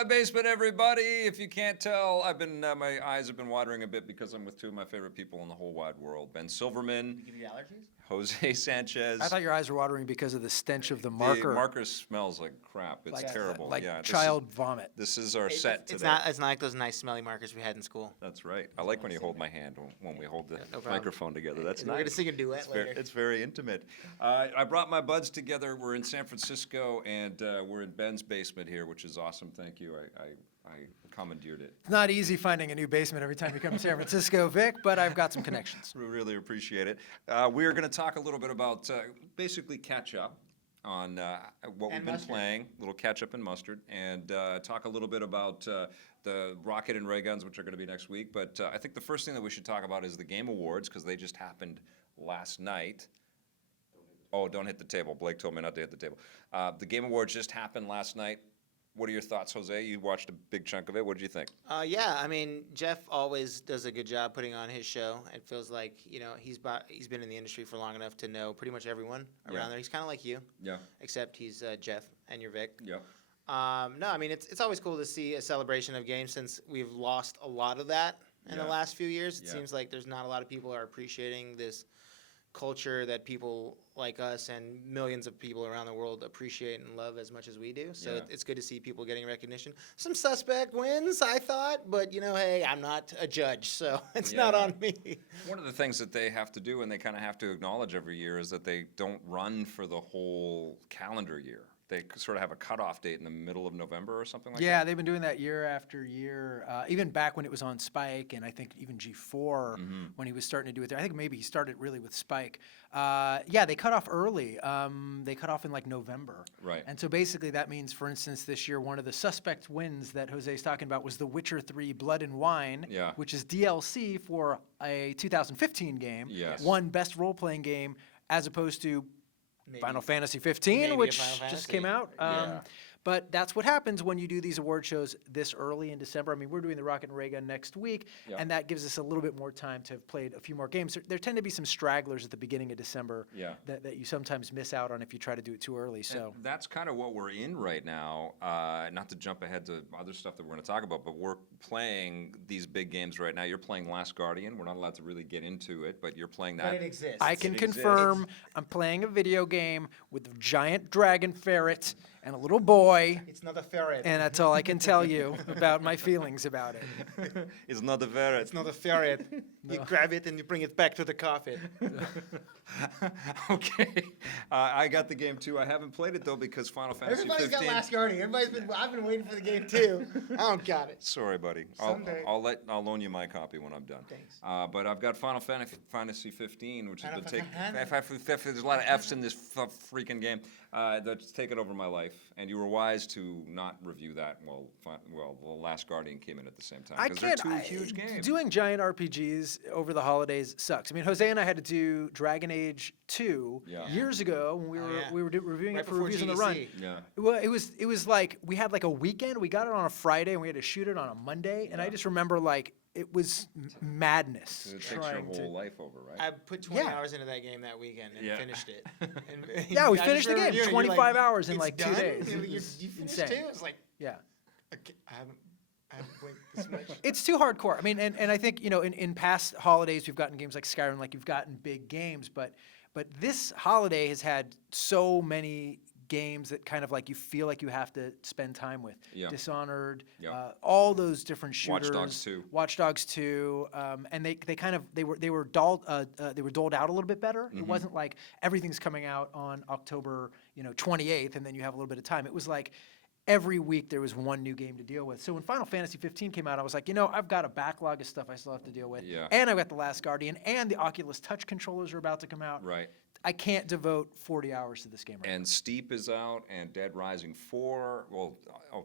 my basement, everybody. If you can't tell, my eyes have been watering a bit because I'm with two of my favorite people in the whole wide world: Ben Silverman, Give you allergies? Jose Sanchez. I thought your eyes were watering because of the stench of the marker. The marker smells like crap. It's like, terrible. Like yeah, child vomit. This is our set today. It's not like those nice smelly markers we had in school. That's right. I like when you hold my hand when we hold the no problem. microphone together. That's nice. We're gonna sing a duet later. It's very intimate. I brought my buds together. We're in San Francisco, and we're in Ben's basement here, which is awesome. Thank you. I commandeered it. It's not easy finding a new basement every time you come to San Francisco, Vic, but I've got some connections. We really appreciate it. We're going to talk a little bit about basically catch up on what we've been playing, a little catch up and mustard, and talk a little bit about the Rocket and Ray Guns, which are going to be next week. But I think the first thing that we should talk about is the Game Awards, because they just happened last night. Oh, don't hit the table. Blake told me not to hit the table. The Game Awards just happened last night. What are your thoughts, Jose? You watched a big chunk of it. What did you think? Yeah, I mean, Geoff always does a good job putting on his show. It feels like, he's been in the industry for long enough to know pretty much everyone around there. He's kind of like you. Yeah. Except he's Geoff and you're Vic. Yeah. No, I mean, it's always cool to see a celebration of games since we've lost a lot of that in the last few years. It seems like there's not a lot of people are appreciating this culture that people like us and millions of people around the world appreciate and love as much as we do. So it's good to see people getting recognition. Some suspect wins, I thought, but hey, I'm not a judge, so it's not on me. One of the things that they have to do and they kind of have to acknowledge every year is that they don't run for the whole calendar year. They sort of have a cutoff date in the middle of November or something like that. Yeah, they've been doing that year after year, even back when it was on Spike, and I think even G4 when he was starting to do it there. I think maybe he started really with Spike. Yeah, they cut off early. They cut off in like November. Right. And so basically that means, for instance, this year one of the suspect wins that Jose's talking about was The Witcher 3 Blood and Wine, which is DLC for a 2015 game. Yes. Won Best Role-Playing Game as opposed to Final Fantasy 15, which just came out. But that's what happens when you do these award shows this early in December. I mean, we're doing the Rocket and Ray Gun next week, and that gives us a little bit more time to have played a few more games. There tend to be some stragglers at the beginning of December that you sometimes miss out on if you try to do it too early. So and that's kind of what we're in right now. Not to jump ahead to other stuff that we're going to talk about, but we're playing these big games right now. You're playing Last Guardian. We're not allowed to really get into it, but you're playing that. But it exists. I can confirm I'm playing a video game with a giant dragon ferret and a little boy. It's not a ferret. And that's all I can tell you about my feelings about it. It's not a ferret. It's not a ferret. You grab it and you bring it back to the coffin. Okay. I got the game too. I haven't played it though because Final Fantasy 15. Everybody's got Last Guardian. I've been waiting for the game too. I don't got it. Sorry, buddy. Someday. I'll loan you my copy when I'm done. Thanks. But I've got Final Fantasy 15, which has been taking. There's a lot of F's in this freaking game. That's taken over my life, and you were wise to not review that. Well, The Last Guardian came in at the same time because they're two huge games. Doing giant RPGs over the holidays sucks. I mean, Jose and I had to do Dragon Age 2 years ago when we were reviewing it for Reviews on the Run. Yeah. Well, it was like we had like a weekend. We got it on a Friday and we had to shoot it on a Monday. And I just remember like it was madness. It takes your whole life over, right? I put 20 hours into that game that weekend and finished it. We finished the game 25 hours in like 2 days. You finished too? It's like, yeah. I haven't played this much. It's too hardcore. I mean, and I think, in past holidays, we've gotten games like Skyrim, like you've gotten big games, but this holiday has had so many games that kind of like you feel like you have to spend time with. Dishonored, all those different shooters. Watch Dogs 2. And they were doled out a little bit better. It wasn't like everything's coming out on October 28th and then you have a little bit of time. It was like every week there was one new game to deal with. So when Final Fantasy 15 came out, I was like, I've got a backlog of stuff I still have to deal with. And I've got The Last Guardian, and the Oculus Touch controllers are about to come out. Right. I can't devote 40 hours to this game right now. And Steep is out, and Dead Rising 4. Well,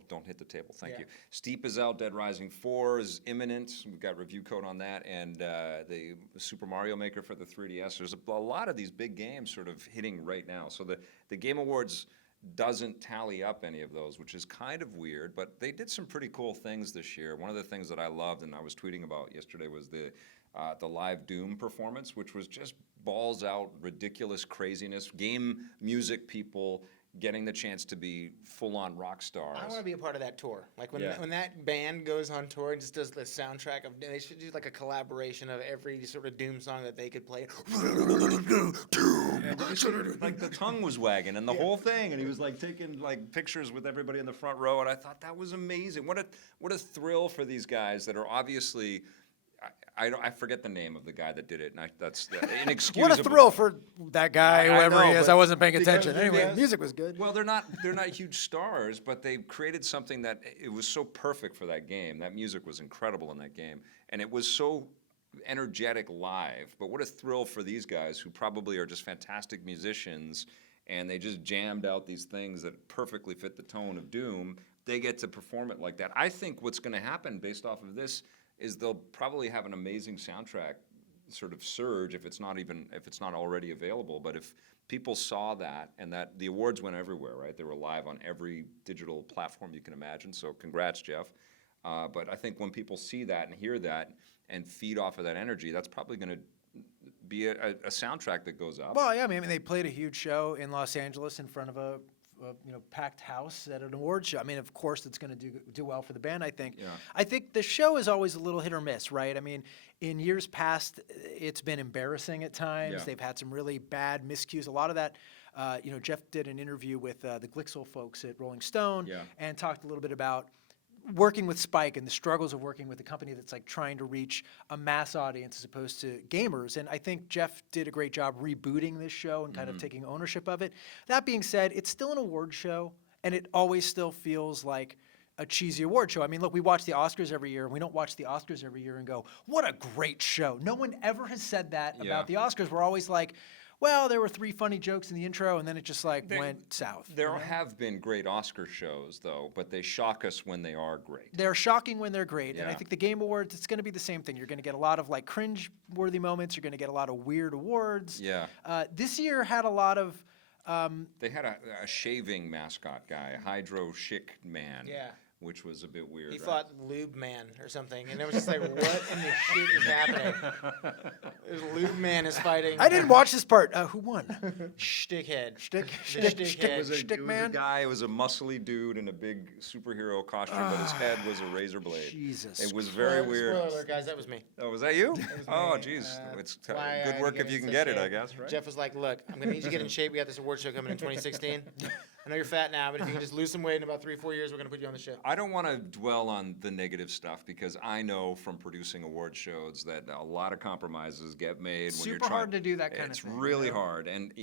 don't hit the table. Thank you. Steep is out. Dead Rising 4 is imminent. We've got review code on that, and the Super Mario Maker for the 3DS. There's a lot of these big games sort of hitting right now. So the Game Awards doesn't tally up any of those, which is kind of weird, but they did some pretty cool things this year. One of the things that I loved and I was tweeting about yesterday was the live Doom performance, which was just balls out, ridiculous craziness. Game music people getting the chance to be full-on rock stars. I want to be a part of that tour. Like when Yeah. when that band goes on tour and just does the soundtrack of, they should do like a collaboration of every sort of Doom song that they could play. Like the tongue was wagging and the whole thing, and he was like taking like pictures with everybody in the front row, and I thought that was amazing. What a thrill for these guys that are obviously. I forget the name of the guy that did it, and that's inexcusable. What a thrill for that guy, I whoever know, he is. but I wasn't paying because attention. you Anyway, guys- music was good. Well, they're not huge stars, but they created something that it was so perfect for that game. That music was incredible in that game, and it was so energetic live. But what a thrill for these guys who probably are just fantastic musicians, and they just jammed out these things that perfectly fit the tone of Doom. They get to perform it like that. I think what's going to happen based off of this is they'll probably have an amazing soundtrack sort of surge if it's not already available. But if people saw that, and that the awards went everywhere, right? They were live on every digital platform you can imagine. So congrats, Geoff. But I think when people see that and hear that and feed off of that energy, that's probably going to be a soundtrack that goes up. Well, yeah, I mean, they played a huge show in Los Angeles in front of a packed house at an award show. I mean, of course, it's going to do well for the band, I think. Yeah. I think the show is always a little hit or miss, right? I mean, in years past, it's been embarrassing at times. Yeah. They've had some really bad miscues. A lot of that, Geoff did an interview with the Glixel folks at Rolling Stone Yeah. and talked a little bit about working with Spike and the struggles of working with a company that's like trying to reach a mass audience as opposed to gamers. And I think Geoff did a great job rebooting this show and kind of taking ownership of it. That being said, it's still an award show, and it always still feels like a cheesy award show. I mean, look, we watch the Oscars every year, and we don't watch the Oscars every year and go, what a great show. No one ever has said that about the Oscars. We're always like, well, there were 3 funny jokes in the intro, and then it just went south. There have been great Oscar shows, though, but they shock us when they are great. They're shocking when they're great. And I Yeah. think the Game Awards, it's going to be the same thing. You're going to get a lot of like cringe-worthy moments. You're going to get a lot of weird awards. Yeah. This year had a lot of They had a shaving mascot guy, a Hydro Chic Man. Yeah. Which was a bit weird. He right? fought Lube Man or something, and it was just like, what in the shit is happening? Lube Man is fighting. I didn't watch this part. Who won? Stickhead. Shtick Stickhead. Man? It was a muscly dude in a big superhero costume, but his head was a razor blade. Jesus. It was very weird. Spoiler alert, guys, that was me. Oh, was that you? was Oh, me. jeez. It's That's why I good had work to if you into can get it, shape. I guess, right? Jeff was like, look, I'm going to need you to get in shape. We got this award show coming in 2016. I know you're fat now, but if you can just lose some weight in about 3-4 years, we're going to put you on the show. I don't want to dwell on the negative stuff because I know from producing award shows that a lot of compromises get made when you're Super trying. hard to do that kind of It's thing, really you know? hard, and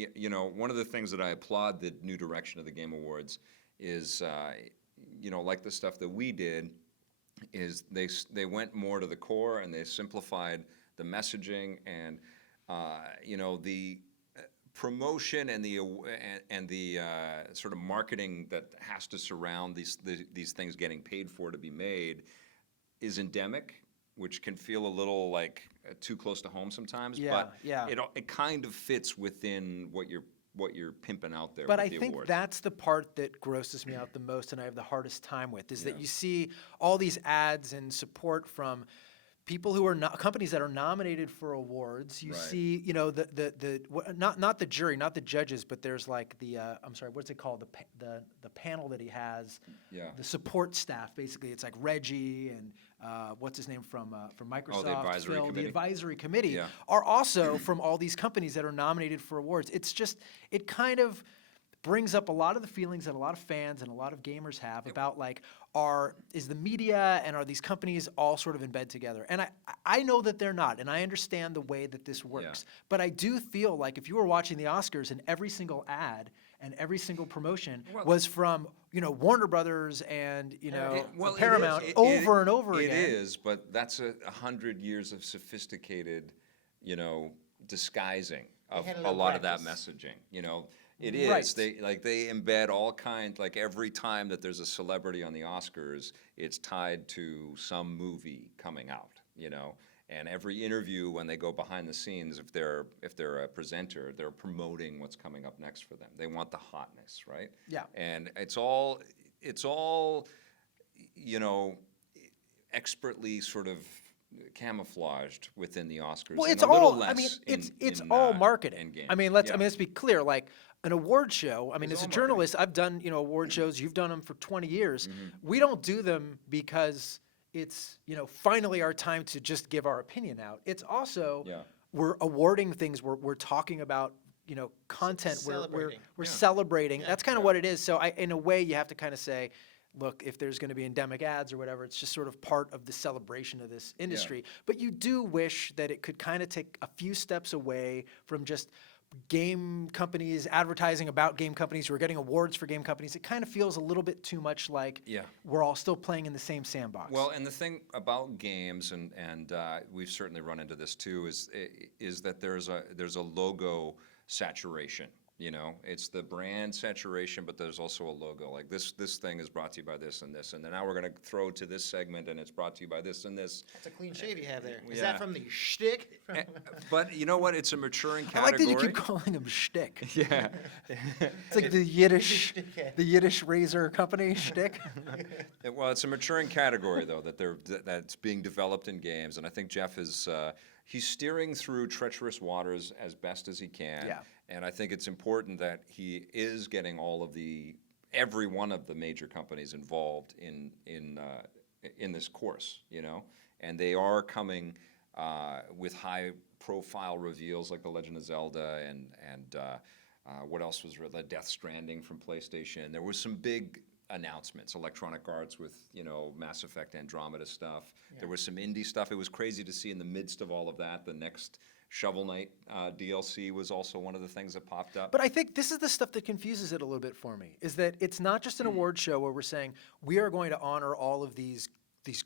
one of the things that I applaud the new direction of the Game Awards is, like the stuff that we did, is they went more to the core and they simplified the messaging and the promotion and the sort of marketing that has to surround these things getting paid for to be made is endemic, which can feel a little like too close to home sometimes. Yeah, but yeah. it kind of fits within what you're pimping out there. But with I the think awards. that's the part that grosses me out the most and I have the hardest time with, is that you see all these ads and support from people who are not companies that are nominated for awards. You Right. see, not the jury, not the judges, but there's like the I'm sorry, what's it called? The panel that he has. Yeah. The support staff, basically. It's like Reggie and what's his name from Microsoft. advisory Phil, committee. The advisory committee Yeah. are also from all these companies that are nominated for awards. It's just, it kind of brings up a lot of the feelings that a lot of fans and a lot of gamers have about like, is the media and are these companies all sort of in bed together? And I know that they're not, and I understand the way that this works. But I do feel like if you were watching the Oscars and every single ad and every single promotion was from Warner Brothers and Paramount over and over again. It is, but that's 100 years of sophisticated, disguising of had a a little lot of that practice. messaging. It is. Right. They embed all kinds. Like every time that there's a celebrity on the Oscars, it's tied to some movie coming out. And every interview when they go behind the scenes, if they're a presenter, they're promoting what's coming up next for them. They want the hotness, right? Yeah. And it's all expertly sort of camouflaged within the Oscars. Well, and it's a little all. I less mean, it's in all marketing. Endgame. I mean, let's Yeah. be clear. Like, an award show, I mean, It's as a all journalist, I've done, award shows. You've done them for 20 years. Mm-hmm. We don't do them because it's, finally our time to just give our opinion out. It's also, Yeah. we're awarding things. We're talking about, content. Celebrating. We're celebrating. Yeah. That's kind of what it is. So in a way, you have to kind of say, look, if there's going to be endemic ads or whatever, it's just sort of part of the celebration of this industry. But you do wish that it could kind of take a few steps away from just game companies advertising about game companies who are getting awards for game companies. It kind of feels a little bit too much like we're all still playing in the same sandbox. Well, and the thing about games, and we've certainly run into this too, is that there's a logo saturation. It's the brand saturation, but there's also a logo. Like this thing is brought to you by this, and then now we're going to throw to this segment, and it's brought to you by this and this. That's a clean shave you have there. Is Yeah. that from the shtick? But you know what? It's a maturing I like category. that you keep calling him shtick. Yeah. It's like the Yiddish razor company shtick. Well, it's a maturing category though that's being developed in games, and I think Geoff is he's steering through treacherous waters as best as he can. Yeah. And I think it's important that he is getting every one of the major companies involved in this course, and they are coming with high-profile reveals like The Legend of Zelda and what else was the Death Stranding from PlayStation. There was some big announcements, Electronic Arts with Mass Effect Andromeda stuff. Yeah. There was some indie stuff. It was crazy to see in the midst of all of that, the next Shovel Knight DLC was also one of the things that popped up. But I think this is the stuff that confuses it a little bit for me, is that it's not just an award show where we're saying we are going to honor all of these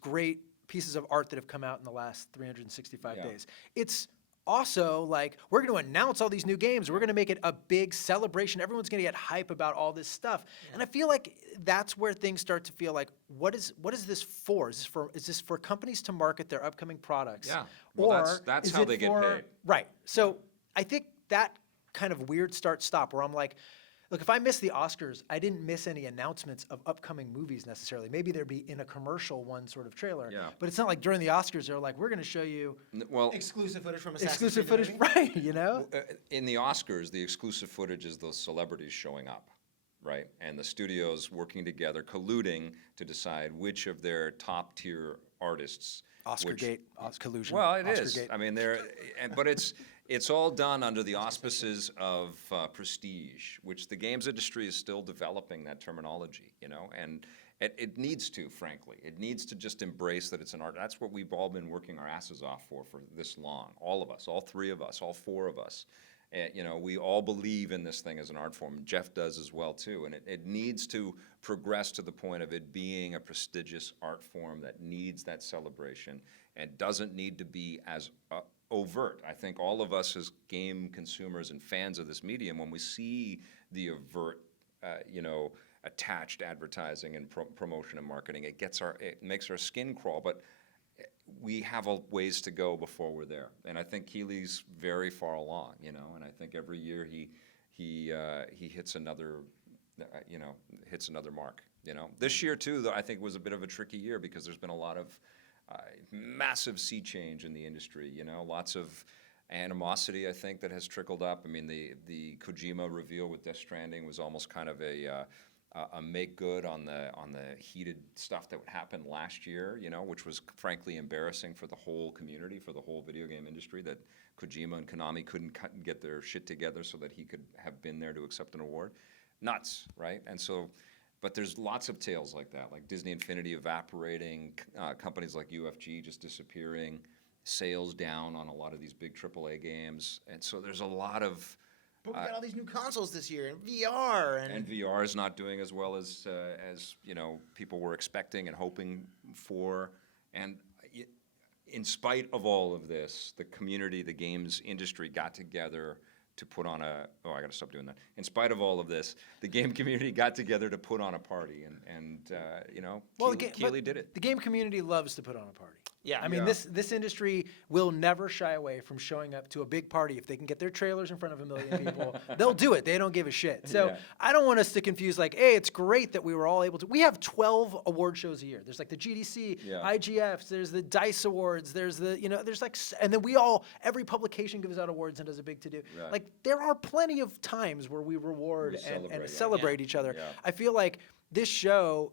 great pieces of art that have come out in the last 365 days. It's also like we're going to announce all these new games. We're going to make it a big celebration. Everyone's going to get hype about all this stuff. Yeah. And I feel like that's where things start to feel like, what is this for? Is this for companies to market their upcoming products? Yeah. Well, or that's how they get paid. Right. So I think that kind of weird start-stop where I'm like, look, if I miss the Oscars, I didn't miss any announcements of upcoming movies necessarily. Maybe there'd be in a commercial one sort of trailer. Yeah. But it's not like during the Oscars they're like, we're going to show you exclusive footage from Assassin's exclusive Creed footage, movie. right? In the Oscars, the exclusive footage is those celebrities showing up, right? And the studios working together, colluding to decide which of their top-tier artists. Collusion. Well, it is. Oscar-gate. I mean, but it's all done under the auspices of prestige, which the games industry is still developing that terminology, and it needs to, frankly. It needs to just embrace that it's an art. That's what we've all been working our asses off for this long. All of us, all three of us, all four of us. We all believe in this thing as an art form. Geoff does as well, too. And it needs to progress to the point of it being a prestigious art form that needs that celebration and doesn't need to be as overt. I think all of us as game consumers and fans of this medium, when we see the overt, attached advertising and promotion and marketing, it makes our skin crawl. But we have a ways to go before we're there, and I think Keighley's very far along, and I think every year he hits another mark, This year too, though, I think was a bit of a tricky year because there's been a lot of massive sea change in the industry, lots of animosity I think that has trickled up. I mean, the Kojima reveal with Death Stranding was almost kind of a make good on the heated stuff that happened last year, which was frankly embarrassing for the whole community, for the whole video game industry, that Kojima and Konami couldn't get their shit together so that he could have been there to accept an award. Nuts, right? And so, but there's lots of tales like that, like Disney Infinity evaporating, companies like UFG just disappearing, sales down on a lot of these big AAA games, and so there's a lot of. But we got all these new consoles this year and VR, and VR is not doing as well as people were expecting and hoping for. And in spite of all of this, the community, the games industry, got together to put on I got to stop doing that. In spite of all of this, the game community got together to put on a party, and Well, Keighley did it. The game community loves to put on a party. Yeah. I mean, this industry will never shy away from showing up to a big party. If they can get their trailers in front of 1 million people, they'll do it. They don't give a shit. So I don't want us to confuse like, hey, it's great that we were all able to. We have 12 award shows a year. There's like the GDC, IGFs, there's the DICE Awards, there's the, there's like, and then every publication gives out awards and does a big to-do. Right. Like, there are plenty of times where we reward and celebrate each other. Yeah. I feel like this show,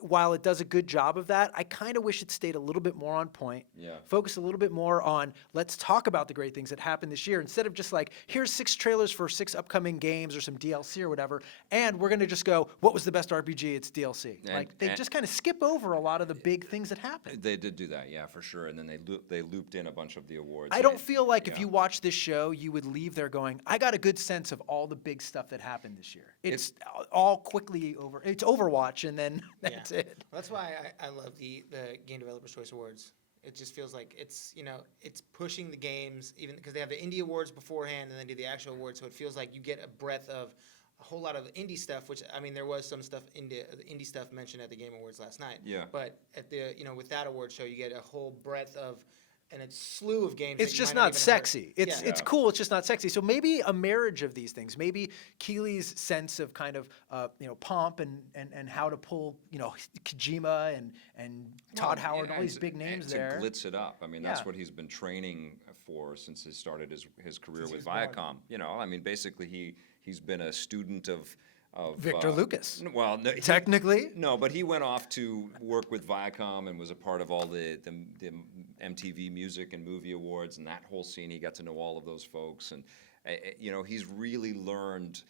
while it does a good job of that, I kind of wish it stayed a little bit more on point. Yeah. Focus a little bit more on, let's talk about the great things that happened this year, instead of just like, here's 6 trailers for 6 upcoming games or some DLC or whatever, and we're going to just go, what was the best RPG? It's DLC. They just kind of skip over a lot of the big things that happened. They did do that, yeah, for sure. And then they looped in a bunch of the awards. I don't feel like if you watch this show, you would leave there going, I got a good sense of all the big stuff that happened this year. It's all quickly over. It's Overwatch, and then that's it. Well, that's why I love the Game Developers Choice Awards. It just feels like it's pushing the games, even because they have the indie awards beforehand and then do the actual awards. So it feels like you get a breadth of a whole lot of indie stuff, which, I mean, there was some stuff, indie stuff mentioned at the Game Awards last night. Yeah. But at the, with that award show, you get a whole breadth of, and a slew of games. It's just not sexy. It's cool. It's just not sexy. So maybe a marriage of these things. Maybe Keighley's sense of kind of pomp and how to pull Kojima and Todd Howard, all these big names there. To glitz it up. I mean, that's what he's been training for since he started his career with Viacom. I mean, basically he's been a student of Victor Lucas. Well, no, technically, no, but he went off to work with Viacom and was a part of all the MTV Music and Movie Awards and that whole scene. He got to know all of those folks, and he's really learned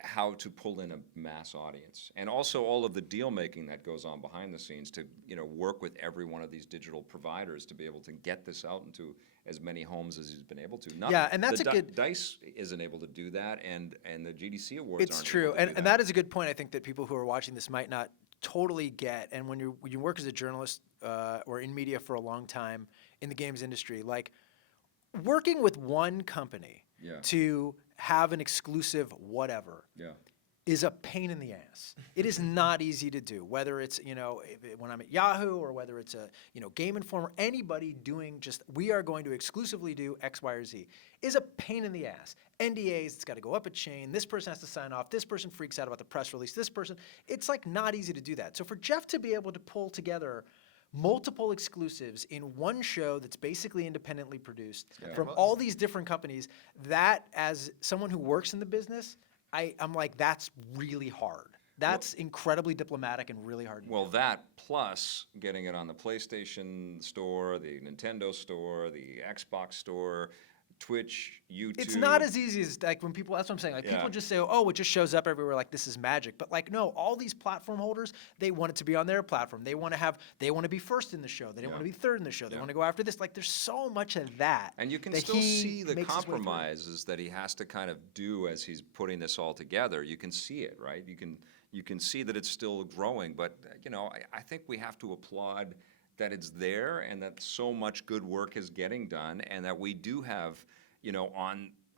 how to pull in a mass audience, and also all of the deal making that goes on behind the scenes to work with every one of these digital providers to be able to get this out into as many homes as he's been able to. And that's a good. DICE isn't able to do that, and the GDC awards. It's true, and that is a good point. I think that people who are watching this might not totally get. And when you work as a journalist or in media for a long time in the games industry, like working with one company to have an exclusive whatever is a pain in the ass. It is not easy to do, whether it's, when I'm at Yahoo or whether it's a, Game Informer, anybody doing we are going to exclusively do X, Y, or Z is a pain in the ass. NDAs, it's got to go up a chain. This person has to sign off. This person freaks out about the press release. This person, it's like not easy to do that. So for Geoff to be able to pull together multiple exclusives in one show that's basically independently produced from all these different companies, that as someone who works in the business, I'm like, that's really hard. That's incredibly diplomatic and really hard. Well, that plus getting it on the PlayStation store, the Nintendo store, the Xbox store, Twitch, YouTube. It's not as easy as like when people. That's what I'm saying. Like people just say, "Oh, it just shows up everywhere." Like this is magic. But like, no, all these platform holders, they want it to be on their platform. They want to be first in the show. They don't want to be third in the show. They want to go after this. Like, there's so much of that. And you can still see the compromises that he has to kind of do as he's putting this all together. You can see it, right? You can see that it's still growing. But I think we have to applaud that it's there and that so much good work is getting done, and that we do have,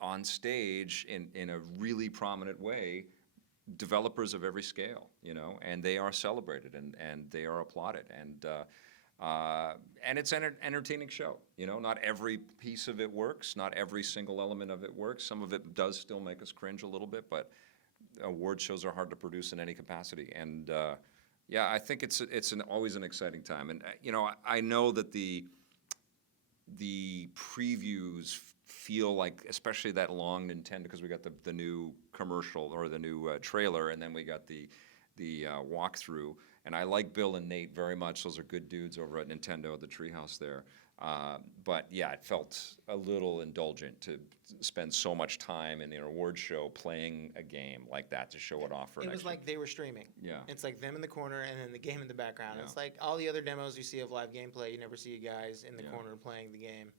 on stage in a really prominent way, developers of every scale, and they are celebrated and they are applauded, and it's an entertaining show. Not every piece of it works, not every single element of it works. Some of it does still make us cringe a little bit, but award shows are hard to produce in any capacity, and I think it's always an exciting time, and I know that the previews feel like, especially that long Nintendo, because we got the new commercial or the new trailer, and then we got the walkthrough, and I like Bill and Nate very much. Those are good dudes over at Nintendo at the Treehouse there. But yeah, it felt a little indulgent to spend so much time in the award show playing a game like that to show it off for. It was like they were streaming. Yeah, it's like them in the corner and then the game in the background. It's like all the other demos you see of live gameplay. You never see you guys in the corner playing the game.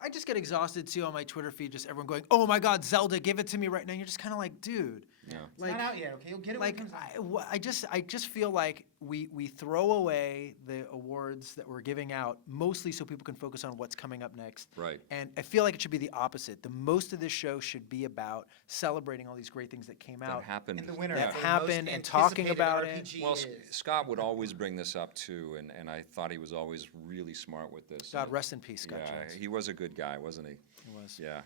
I just get exhausted too on my Twitter feed, just everyone going, "Oh my God, Zelda, give it to me right now." And you're just kind of like, dude. Yeah. It's not out yet. Okay, you'll get it when it comes out. I just feel like we throw away the awards that we're giving out mostly so people can focus on what's coming up next. Right. And I feel like it should be the opposite. The most of this show should be about celebrating all these great things that came That out. happened. And the winner That for the happened most and talking anticipated about it. RPG Well, is. Scott would always bring this up too, and I thought he was always really smart with this. God rest in peace, Scott Yeah, Jones. he was a good guy, wasn't he? He was. Yeah.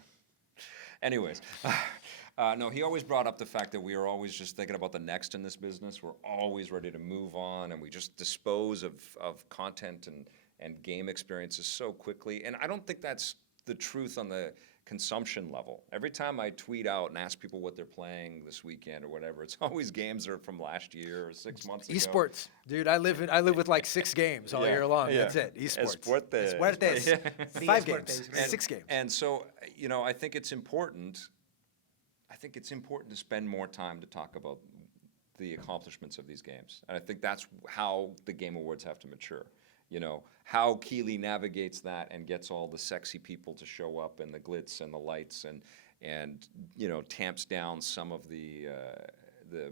Anyways, no, he always brought up the fact that we are always just thinking about the next in this business. We're always ready to move on, and we just dispose of content and game experiences so quickly. And I don't think that's the truth on the consumption level. Every time I tweet out and ask people what they're playing this weekend or whatever, it's always games that are from last year or 6 months ago. Esports, dude. I live with like 6 games all Yeah, year long. yeah. That's it. Esports. Esportes. Esportes. The 5 esportes, games. right. 6 games. And so, I think it's important. I think it's important to spend more time to talk about the accomplishments of these games. And I think that's how the Game Awards have to mature. How Keighley navigates that and gets all the sexy people to show up and the glitz and the lights and tamps down some of the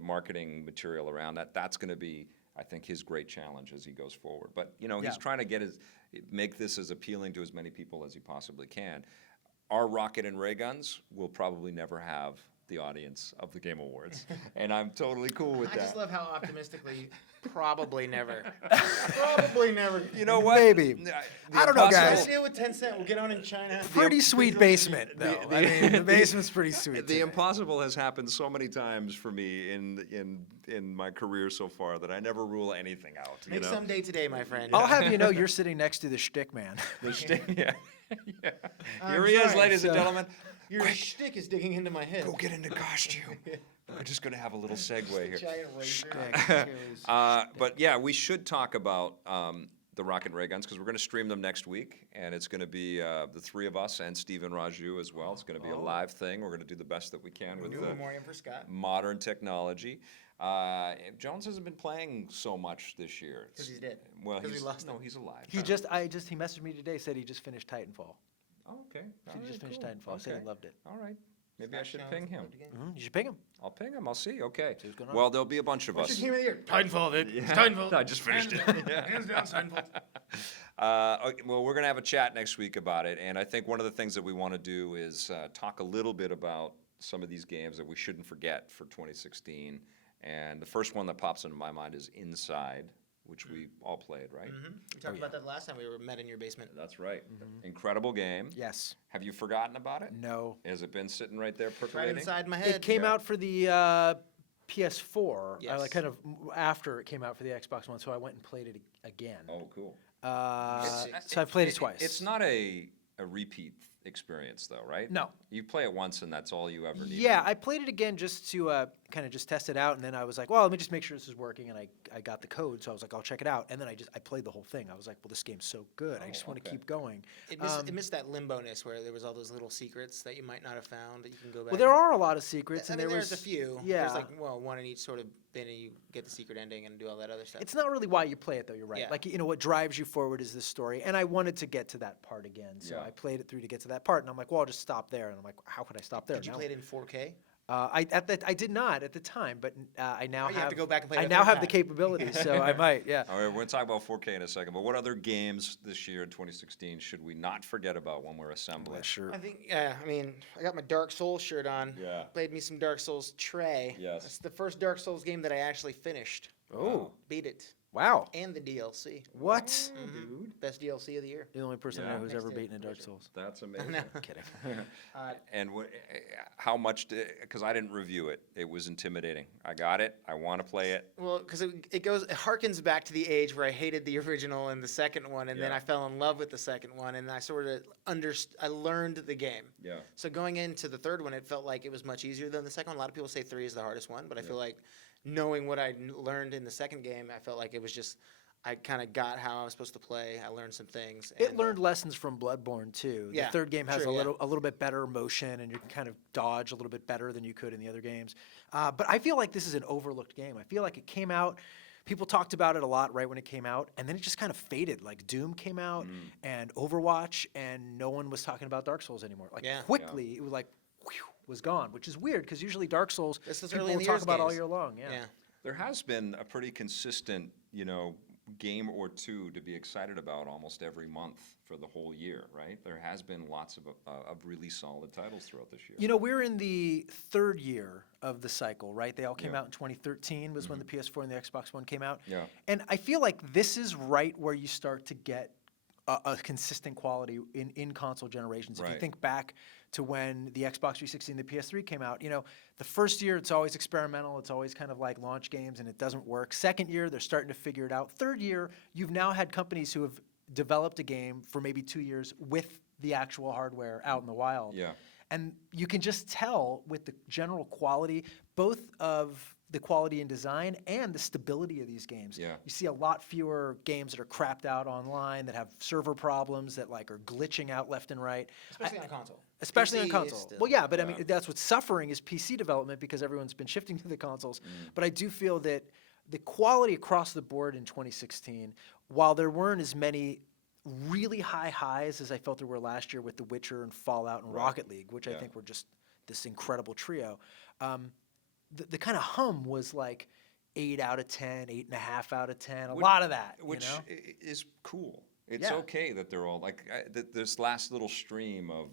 marketing material around that. That's going to be, I think, his great challenge as he goes forward. But, he's trying to make this as appealing to as many people as he possibly can. Our rocket and ray guns will probably never have the audience of the Game Awards, and I'm totally cool with I that. just love how optimistically, probably never. Probably never. You know what? Maybe. The I don't know, impossible- guys. Deal with Tencent. We'll get on in China. Pretty sweet basement, though. I mean, the basement's pretty sweet. The today. impossible has happened so many times for me in my career so far that I never rule anything out. Make some day today, my friend. I'll have you know you're sitting next to the shtick man. The shtick, yeah. Yeah. I'm Here he is, sorry, ladies and so- gentlemen. Your shtick is digging into my head. Go get into costume. We're just gonna have a little segue here. Giant razor. But yeah, we should talk about the rocket ray guns because we're going to stream them next week, and it's going to be the 3 of us and Stephen Raju as well. It's going to be a live thing. We're going to do the best that we can with Memoriam for Scott. modern technology. Jones hasn't been playing so much this year. Because he's dead. Well, 'Cause we he's lost no, him. he's alive. He messaged me today, said he just finished Titanfall. Oh, okay. He just finished Titanfall. Said he loved it. All right. Maybe I should Scott ping Jones him. loved the game. You should ping him. I'll ping him. I'll see. Okay. See what's going on. Well, there'll be a bunch of What's us. your game of the year? Titanfall, Vic. Yeah. It's Titanfall. I just finished it. Yeah. Hands down, Titanfall. Okay, well, we're going to have a chat next week about it, and I think one of the things that we want to do is talk a little bit about some of these games that we shouldn't forget for 2016. And the first one that pops into my mind is Inside, which we all played, right? We talked about that last time we were met in your basement. That's right. Incredible game. Yes. Have you forgotten about it? No. Has it been sitting right there Right percolating? inside my head. It came Yeah. out for the PS4. Yes. Like kind of after it came out for the Xbox One, so I went and played it again. Oh, cool. So I've played it twice. It's not a repeat experience, though, right? No. You play it once, and that's all you ever need. Yeah, I played it again just to kind of just test it out, and then I was like, well, let me just make sure this is working, and I got the code, so I was like, I'll check it out, and then I played the whole thing. I was like, well, this game's so good, I just want to okay. keep going. It missed that limbo-ness where there was all those little secrets that you might not have found that you can go back. Well, there and- are a lot of secrets, I and mean, there there's was a few. Yeah, There's like, one in each sort of bin, and you get the secret ending and do all that other stuff. it's not really why you play it, though. You're right. Yeah. Like what drives you forward is this story, and I wanted to get to that part again, so Yeah. I played it through to get to that part, and I'm like, well, I'll just stop there, and I'm like, how could I stop there? Did you Now- play it in 4K? I did not at the time, but I now Oh, you have to go back and play it I a now third have the time. capabilities, so I might. Yeah. All right, we're going to talk about 4K in a second, but what other games this year in 2016 should we not forget about when we're assembling? Sure. I think, I got my Dark Souls shirt on. Yeah. Played me some Dark Souls Trey. Yes. That's the first Dark Souls game that I actually finished. Oh, Beat it. wow. And the DLC. What? Mhm. Best DLC of the year. You're the only person I Yeah. know who's Next ever to beaten a Dark Richard. Souls. That's amazing. No. Kidding. And how much, because I didn't review it, it was intimidating. I got it, I want to play it. Well, because it harkens back to the age where I hated the original and the second one, and then Yeah. I fell in love with the second one, and I sort of I learned the game. Yeah. So going into the third one, it felt like it was much easier than the second one. A lot of people say 3 is the hardest one, but I feel like knowing what I learned in the second game, I felt like it was just, I kind of got how I was supposed to play. I learned some things. It and, learned lessons from Bloodborne too. Yeah, The third game has true, a yeah. little bit better motion, and you can kind of dodge a little bit better than you could in the other games. But I feel like this is an overlooked game. I feel like it came out. People talked about it a lot right when it came out, and then it just kind of faded. Like Doom came out and Overwatch, and no one was talking about Dark Souls anymore. Like Yeah. quickly, it was like, whew. was gone, which is weird because usually Dark Souls This is people early in will the talk year's about all games. year long. Yeah. There has been a pretty consistent, game or two to be excited about almost every month for the whole year, right? There has been lots of really solid titles throughout this year. We're in the third year of the cycle, right? They all came Yeah. out in 2013 was when the PS4 and the Xbox One came out. Yeah. And I feel like this is right where you start to get a consistent quality in console generations. If you Right. think back to when the Xbox 360 and the PS3 came out, the first year it's always experimental, it's always kind of like launch games and it doesn't work. Second year they're starting to figure it out. Third year, you've now had companies who have developed a game for maybe 2 years with the actual hardware out in the wild. Yeah. And you can just tell with the general quality, both of the quality and design and the stability of these games. Yeah. You see a lot fewer games that are crapped out online, that have server problems, that like are glitching out left and right. Especially on console. Especially on PC is console. still- Well, yeah, but I Yeah. mean, that's what's suffering is PC development because everyone's been shifting to the consoles. But I do feel that the quality across the board in 2016, while there weren't as many really high highs as I felt there were last year with The Witcher and Fallout and Right. Rocket League, which I Yeah. think were just this incredible trio, the kind of hum was like 8 out of 10, 8.5 out of 10, a lot of that, Which is cool. It's Yeah. okay that they're all like this last little stream of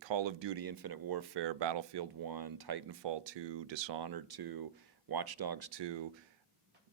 Call of Duty, Infinite Warfare, Battlefield 1, Titanfall 2, Dishonored 2, Watch Dogs 2,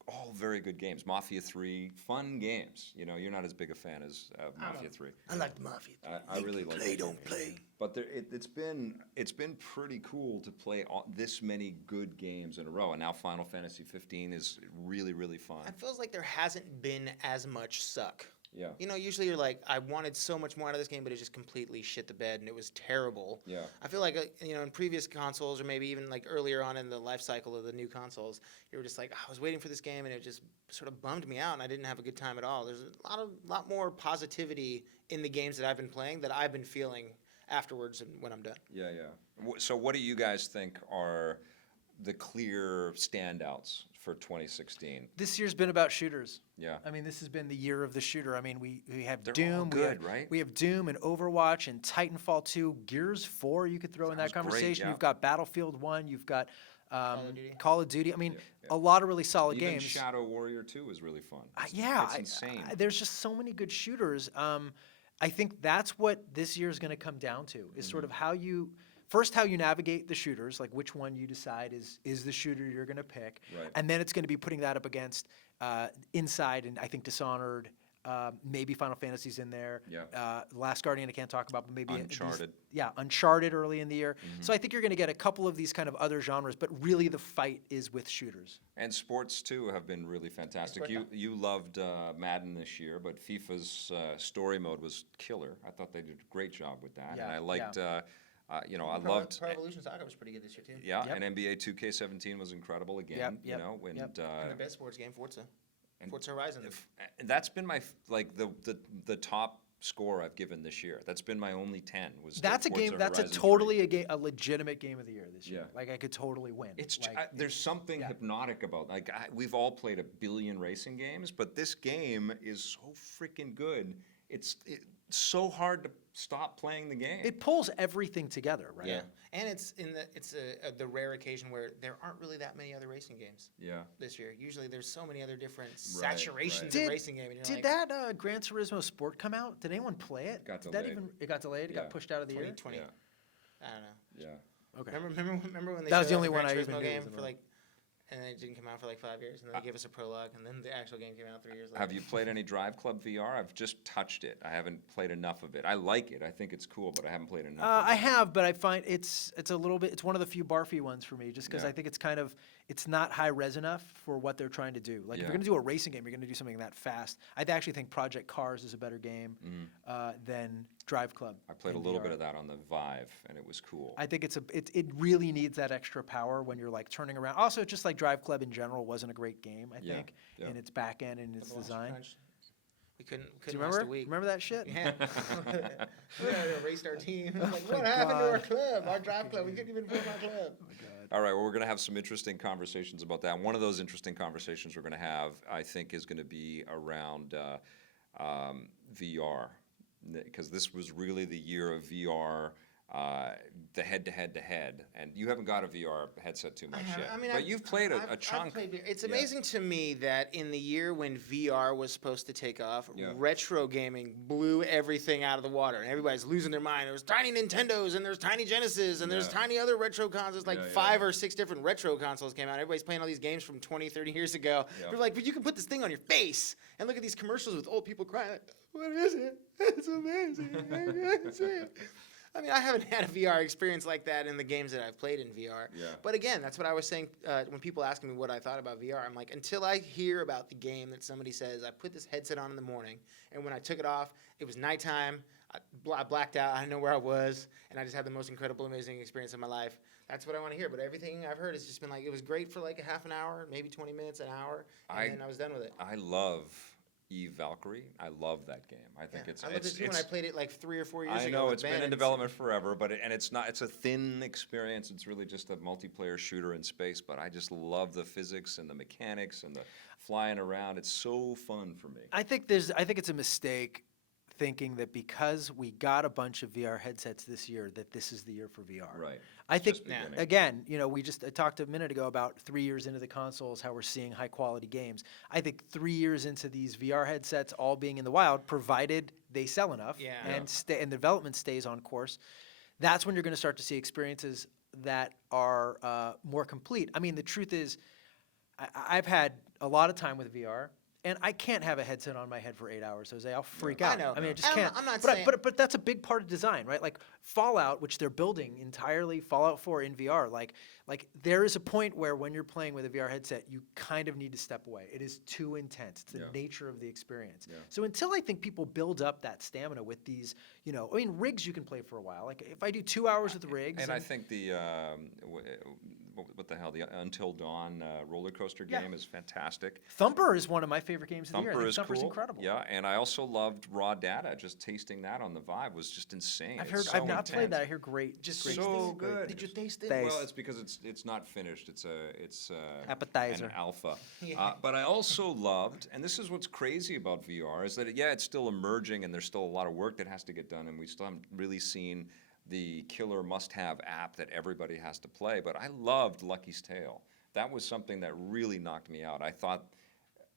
all very good games. Mafia 3, fun games. You're not as big a fan as Mafia 3. I like the Mafia. I really like play, that don't game. play. But it's been pretty cool to play this many good games in a row, and now Final Fantasy 15 is really, really fun. It feels like there hasn't been as much suck. Yeah. Usually you're like, I wanted so much more out of this game, but it just completely shit the bed and it was terrible. Yeah. I feel like, in previous consoles or maybe even like earlier on in the life cycle of the new consoles, you were just like, I was waiting for this game and it just sort of bummed me out and I didn't have a good time at all. There's a lot more positivity in the games that I've been playing that I've been feeling afterwards and when I'm done. Yeah, yeah. So what do you guys think are the clear standouts for 2016? This year's been about shooters. Yeah. I mean, this has been the year of the shooter. I mean, we have They're Doom. all good, right? We have Doom and Overwatch and Titanfall 2, Gears 4 you could throw in that Sounds great, conversation. yeah. You've got Battlefield 1, you've got of Duty. Call of Duty. I mean, Yeah. a lot of really solid Even games. Shadow Warrior 2 is really fun. Yeah, It's insane. there's just so many good shooters. I think that's what this year is going to come down to is sort of how you navigate the shooters, like which one you decide is the shooter you're going to pick, Right. and then it's going to be putting that up against Inside and I think Dishonored, maybe Final Fantasy's in there. Yeah. Last Guardian I can't talk about, but maybe Uncharted. Uncharted early in the year. So I think you're going to get a couple of these kind of other genres, but really the fight is with shooters. And sports, too, have been really fantastic. You loved Madden this year, but FIFA's story mode was killer. I thought they did a great job with that. Yeah, And I liked, I Pro loved... Evolution Soccer was pretty good this year too. Yeah, Yep. and NBA 2K17 was incredible again, Yep, you yep, know, and, yep. And the best sports game, Forza Horizon. that's been my, the top score I've given this year. That's been my only 10 was That's a Forza game. That's a Horizon 3. totally a legitimate game of the year this year. Yeah. Like I could totally win. It's like, there's something yeah. hypnotic about we've all played a billion racing games, but this game is so freaking good. It's so hard to stop playing the game. It pulls everything together, right? Yeah, and it's the rare occasion where there aren't really that many other racing games Yeah. this year. Usually, there's so many other different Right, saturations right. of racing game. And you're Did like, that Gran Turismo Sport come out? Did anyone play it? Got Did that delayed. it got delayed? It Yeah. got pushed out of the year. 2020? Yeah. I don't know. Yeah. Okay. Remember when they That was showed the only the one Gran I even Turismo knew game was for about. like, and then it didn't come out for like 5 years, and then they gave us a prologue, and then the actual game came out 3 years later. Have you played any Driveclub VR? I've just touched it. I haven't played enough of it. I like it. I think it's cool, but I haven't played enough. of I it. have, but I find it's a little bit. It's one of the few barfy ones for me, just because Yeah. I think it's not high res enough for what they're trying to do. Like if Yeah. you're going to do a racing game, you're going to do something that fast. I actually think Project Cars is a better game than Drive Club. I played a in little VR. bit of that on the Vive, and it was cool. I think it really needs that extra power when you're like turning around. Also, just like Drive Club in general wasn't a great game, I Yeah, think, yeah. in its back end and its The launch design. crunch. We couldn't Do you last remember? a week. Remember that shit? Yeah. We had to erase our team. Like, what happened to our club, our drive club? We couldn't even form our club. All right, well, we're going to have some interesting conversations about that. One of those interesting conversations we're going to have, I think, is going to be around VR, because this was really the year of VR the head-to-head, and you haven't got a VR headset too much yet. I mean, but you've played a chunk. I've played, it's Yeah. amazing to me that in the year when VR was supposed to take off, Yeah. retro gaming blew everything out of the water, and everybody's losing their mind. There's tiny Nintendos, and there's tiny Genesis, and there's Yeah. tiny other retro consoles, like Yeah, 5 or 6 different retro consoles came out. Everybody's playing all these games from 20, 30 years ago. Yeah. They're like, but you can put this thing on your face, and look at these commercials with old people crying, like, what is it? It's amazing. I can't see it. I mean, I haven't had a VR experience like that in the games that I've played in VR. Yeah. But again, that's what I was saying when people ask me what I thought about VR. I'm like, until I hear about the game that somebody says, I put this headset on in the morning, and when I took it off, it was nighttime, I blacked out, I didn't know where I was, and I just had the most incredible, amazing experience of my life. That's what I want to hear. But everything I've heard has just been like, it was great for like a half an hour, maybe 20 minutes, an hour, and then I was done with it. I love Eve Valkyrie. I love that game. I think I loved it too when I played it like 3 or 4 years ago. I know with it's been Ben, in and development forever, but it's not. It's a thin experience. It's really just a multiplayer shooter in space. But I just love the physics and the mechanics and the flying around. It's so fun for me. I think it's a mistake thinking that because we got a bunch of VR headsets this year that this is the year for VR. Right. I It's think just beginning. again, I talked a minute ago about 3 years into the consoles, how we're seeing high quality games. I think 3 years into these VR headsets all being in the wild, provided they sell enough and the development stays on course, that's when you're going to start to see experiences that are more complete. I mean, the truth is, I've had a lot of time with VR. And I can't have a headset on my head for 8 hours, Jose. I'll freak out. I know. I mean, I just can't. I'm not but saying. but that's a big part of design, right? Like Fallout, which they're building entirely, Fallout 4 in VR. Like there is a point where when you're playing with a VR headset, you kind of need to step away. It is too intense. It's the nature of the experience. Yeah. So until I think people build up that stamina with these, I mean, rigs you can play for a while. Like if I do 2 hours with rigs, And I think the what the hell, the Until Dawn roller coaster game is fantastic. Thumper is one of my favorite games of the year. I Thumper think is Thumper's cool. incredible. Yeah, and I also loved Raw Data. Just tasting that on the Vive was just insane. I've not played that. I hear great. Just great so things. good. Did you taste it? Well, it's because it's not finished. It's Appetizer. an alpha. But I also loved, and this is what's crazy about VR, is that it's still emerging and there's still a lot of work that has to get done, and we still haven't really seen the killer must-have app that everybody has to play. But I loved Lucky's Tale. That was something that really knocked me out. I thought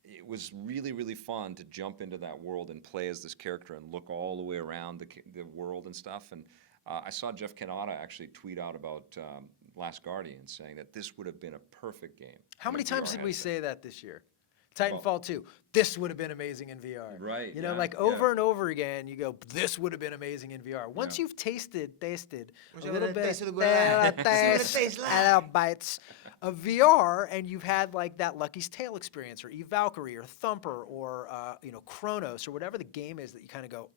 it was really, really fun to jump into that world and play as this character and look all the way around the world and stuff. And I saw Geoff Keighley actually tweet out about Last Guardian, saying that this would have been a perfect game. How many with VR times did we headset. say that this year? Titanfall 2, this would have been amazing in VR. Right, Over and over again, you go, this would have been amazing in VR. Once you've tasted a little bit, taste of the taste little bites of VR, and you've had like that Lucky's Tale experience, or Eve Valkyrie, or Thumper, or Chronos, or whatever the game is that you kind of go,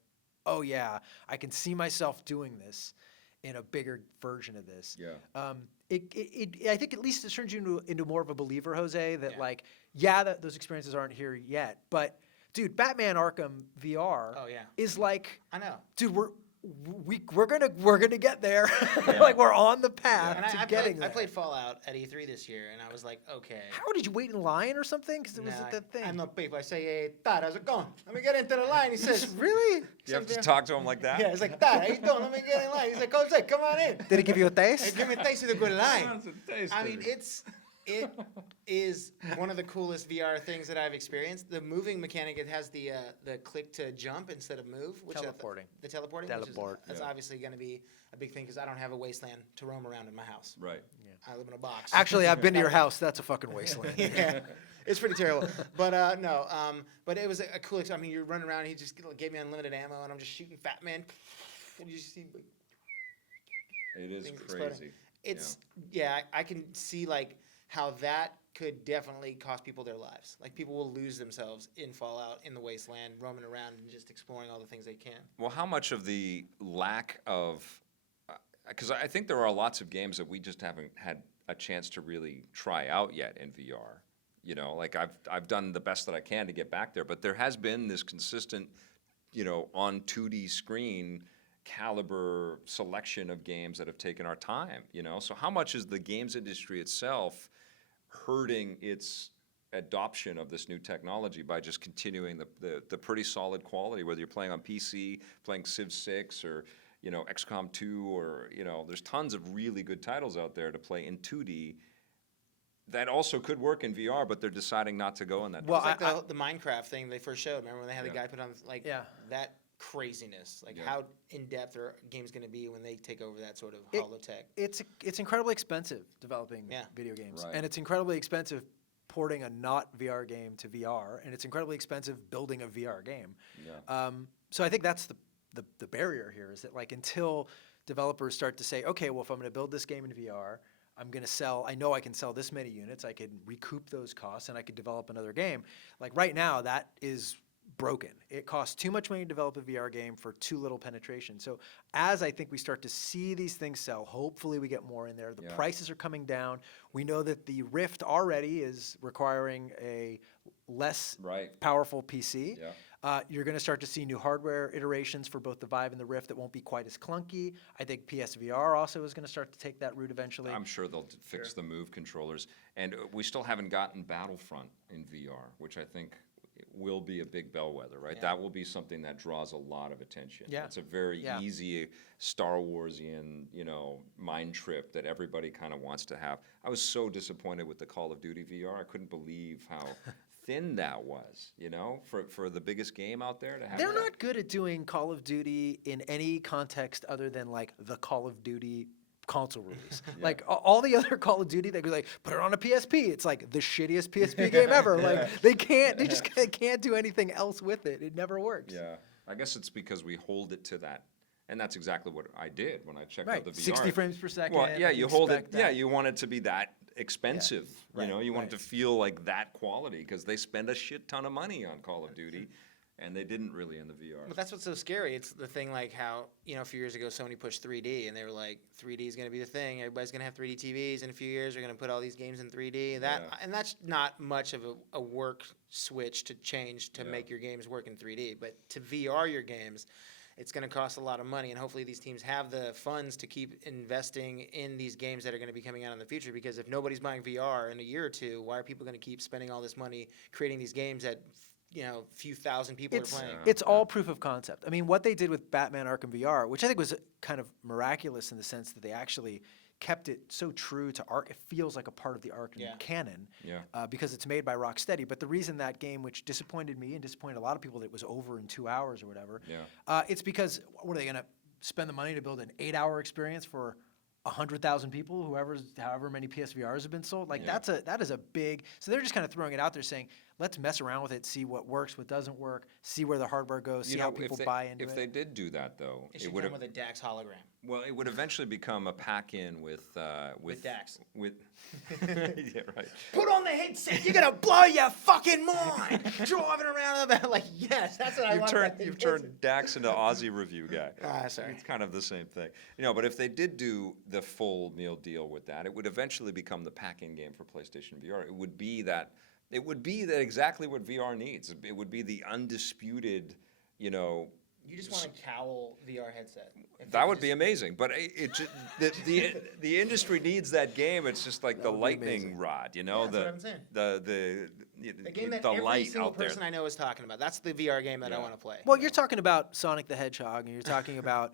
oh yeah, I can see myself doing this in a bigger version of this. Yeah. I think at least it turns you into more of a believer, Jose, that those experiences aren't here yet. But dude, Batman Arkham VR is like, I know. Dude, we're gonna get there. Like we're on the path to getting there. I played Fallout at E3 this year, and I was like, okay. How did you wait in line or something? Because it was at that thing. I'm not people. I say, hey, Todd, how's it going? Let me get into the line. He says, really? You have to talk to him like that? Yeah, he's like, Todd, how you doing? Let me get in line. He's like, Jose, come on in. Did he give you a Hey, taste? give me a taste of the good line. What's a taste I of mean, it? it is one of the coolest VR things that I've experienced. The moving mechanic, it has the click to jump instead of move. Teleporting. The teleporting. Teleport. That's obviously going to be a big thing because I don't have a wasteland to roam around in my house. Right. I live in a box. Actually, I've been to your house. That's a fucking wasteland. Yeah, it's pretty terrible. But no, but it was a cool experience. I mean, you're running around. He just gave me unlimited ammo, and I'm just shooting Fat Man. And you just see It is things crazy. exploding. It's I can see like how that could definitely cost people their lives. Like people will lose themselves in Fallout, in the wasteland, roaming around and just exploring all the things they can. Well, how much of the lack of, because I think there are lots of games that we just haven't had a chance to really try out yet in VR. Like I've done the best that I can to get back there, but there has been this consistent, on 2D screen caliber selection of games that have taken our time. So how much is the games industry itself hurting its adoption of this new technology by just continuing the pretty solid quality, whether you're playing on PC, playing Civ 6, or XCOM 2 or, there's tons of really good titles out there to play in 2D that also could work in VR, but they're deciding not to go in that. Well, it's like the Minecraft thing they first showed. Remember when they had the guy put on that craziness? Like how in depth are games going to be when they take over that sort of holotech? It's incredibly expensive developing video games, and it's incredibly expensive porting a not VR game to VR, and it's incredibly expensive building a VR game. Yeah. So I think that's the barrier here is that like until developers start to say, okay, well if I'm going to build this game in VR, I know I can sell this many units, I can recoup those costs, and I could develop another game. Like right now, that is broken. It costs too much money to develop a VR game for too little penetration. So as I think we start to see these things sell, hopefully we get more in there. The prices are coming down. We know that the Rift already is requiring a less powerful PC. Yeah. You're going to start to see new hardware iterations for both the Vive and the Rift that won't be quite as clunky. I think PSVR also is going to start to take that route eventually. I'm sure they'll fix the Move controllers. And we still haven't gotten Battlefront in VR, which I think will be a big bellwether, right? That will be something that draws a lot of attention. Yeah. It's a very easy Star Warsian, mind trip that everybody kind of wants to have. I was so disappointed with the Call of Duty VR. I couldn't believe how thin that was, for the biggest game out there to have. They're not good at doing Call of Duty in any context other than like the Call of Duty console release. Like all the other Call of Duty, they go like, put it on a PSP. It's like the shittiest PSP game ever. Like they just can't do anything else with it. It never works. Yeah, I guess it's because we hold it to that. And that's exactly what I did when I checked out the VR. 60 frames per second. Well, yeah, you hold it. Yeah, you want it to be that expensive. You want it to feel like that quality because they spend a shit ton of money on Call of Duty, and they didn't really in the VR. But that's what's so scary. It's the thing like how a few years ago Sony pushed 3D, and they were like, 3D is going to be the thing. Everybody's going to have 3D TVs in a few years. They're going to put all these games in 3D. And that's not much of a work switch to change to make your games work in 3D. But to VR your games, it's going to cost a lot of money, and hopefully these teams have the funds to keep investing in these games that are going to be coming out in the future, because if nobody's buying VR in a year or two, why are people going to keep spending all this money creating these games that few thousand people are playing? It's all proof of concept. I mean, what they did with Batman Arkham VR, which I think was kind of miraculous in the sense that they actually kept it so true to Ark. It feels like a part of the Arkham canon because it's made by Rocksteady. But the reason that game, which disappointed me and disappointed a lot of people that it was over in 2 hours or whatever, it's because what are they going to spend the money to build an 8-hour experience for 100,000 people, however many PSVRs have been sold? Like that is a big. So they're just kind of throwing it out there, saying, let's mess around with it, see what works, what doesn't work, see where the hardware goes, see how people buy into it. If they did do that, though, it would come with a DAX hologram. Well, it would eventually become a pack-in with DAX. Yeah, right. Put on the headset. You're gonna blow your fucking mind. Driving around about like, yes, that's what I want. You've turned Dax into Aussie review guy. Sorry. It's kind of the same thing, but if they did do the full meal deal with that, it would eventually become the pack-in game for PlayStation VR. It would be that exactly what VR needs. It would be the undisputed, You just want a cowl VR headset. That would be amazing, but the industry needs that game. It's just like the lightning rod, that's what I'm saying. The game that every single person I know is talking about. That's the VR game that I want to play. Well, you're talking about Sonic the Hedgehog, and you're talking about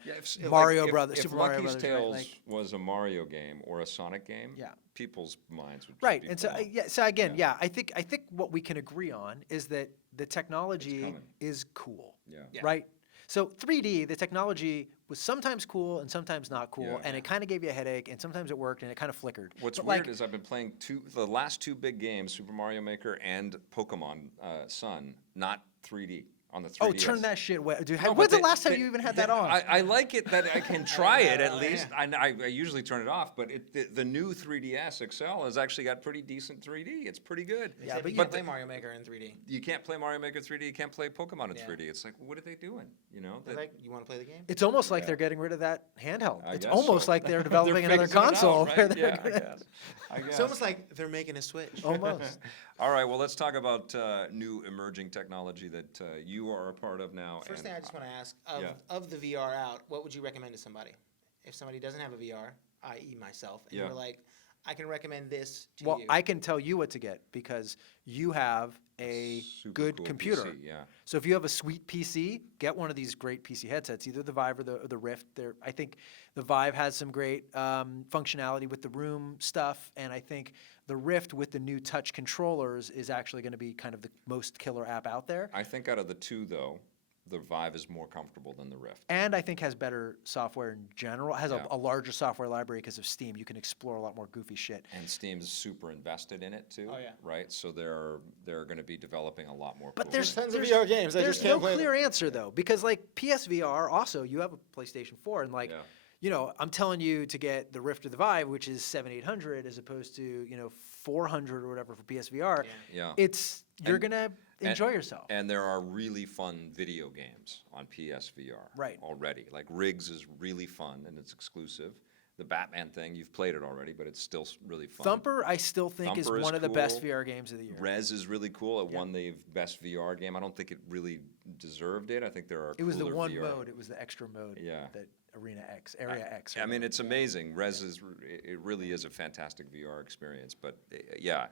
Mario Brothers, Super Mario Lucky's Brothers. Tales was a Mario game or a Sonic game, people's minds would right. be And blown. so again, I think what we can agree on is that the technology is cool, right? So 3D, the technology was sometimes cool and sometimes not cool, and it kind of gave you a headache, and sometimes it worked, and it kind of flickered. What's weird is I've been playing the last two big games, Super Mario Maker and Pokemon Sun, not 3D. On the 3DS. Oh, turn that shit away. Dude, when's the last time you even had that on? I like it that I can try it at least. I usually turn it off, but the new 3DS XL has actually got pretty decent 3D. It's pretty good. Yeah, but you can't play Mario Maker in 3D. You can't play Mario Maker 3D. You can't play Pokemon in 3D. It's like, what are they doing? You want to play the game? It's almost like they're getting rid of that handheld. It's almost like they're developing another console. I guess. It's almost like they're making a switch. Almost. All right, well, let's talk about new emerging technology that you are a part of now. First thing I just want to ask, of the VR out, what would you recommend to somebody? If somebody doesn't have a VR, i.e. myself, and you're like, I can recommend this to Well, you. I can tell you what to get because you have a Super good cool computer. PC, yeah. So if you have a sweet PC, get one of these great PC headsets, either the Vive or the Rift. I think the Vive has some great functionality with the room stuff, and I think the Rift with the new touch controllers is actually going to be kind of the most killer app out there. I think out of the two, though, the Vive is more comfortable than the Rift. And I think has better software in general. Has Yeah. a larger software library because of Steam. You can explore a lot more goofy shit. And Steam's super invested in it too. Oh, yeah. Right, so they're going to be developing a lot more. But cool there's Tons of there's- VR games. I There's just no can't play clear answer though, because like PSVR also, you have a PlayStation 4, and like, Yeah. you know, I'm telling you to get the Rift or the Vive, which is 700-800, as opposed to 400 or whatever for PSVR. Yeah. You're gonna enjoy yourself. And there are really fun video games on PSVR Right. already. Like Riggs is really fun and it's exclusive. The Batman thing, you've played it already, but it's still really fun. Thumper, I still think is Thumper is one of the best cool. VR games of the year. Res is really cool. It won the best VR game. I don't think it really deserved it. I think there are It was the cooler one VR. mode. It was the extra mode. Yeah. That Arena X, Area X. or I mean, whatever. it's amazing. Res is it really is a fantastic VR experience. But yeah,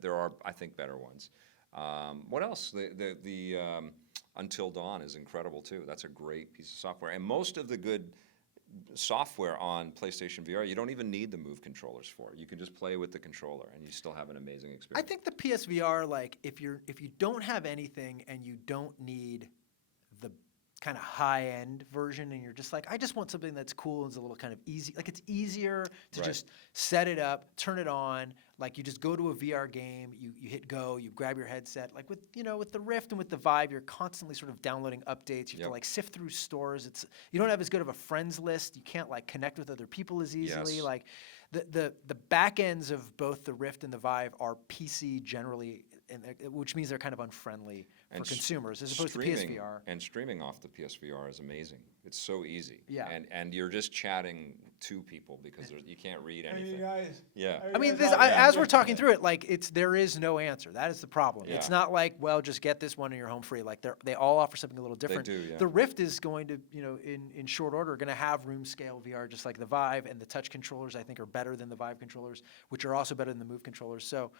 there are I think better ones. What else? The Until Dawn is incredible too. That's a great piece of software. And most of the good software on PlayStation VR, you don't even need the Move controllers for. You can just play with the controller, and you still have an amazing I experience. think the PSVR, like, if you don't have anything and you don't need the kind of high end version, and you're just like, I just want something that's cool and is a little kind of easy. Like, it's easier to Right. just set it up, turn it on. Like, you just go to a VR game, you hit go, you grab your headset. Like with the Rift and with the Vive, you're constantly sort of downloading updates. You have Yep. to like sift through stores. You don't have as good of a friends list. You can't like connect with other people as easily. Yes. Like the back ends of both the Rift and the Vive are PC generally, which means they're kind of unfriendly for And consumers as opposed to streaming, PSVR. And streaming off the PSVR is amazing. It's so easy. Yeah. And you're just chatting to people because you can't read anything. guys. Yeah. I mean, guys as we're talking through it, like there is no answer. That is the problem. It's Yeah. not like, well, just get this one and you're home free. Like they all offer something a little different. do, yeah. The Rift is going to, in short order, going to have room scale VR just like the Vive, and the touch controllers I think are better than the Vive controllers, which are also better than the Move controllers. So,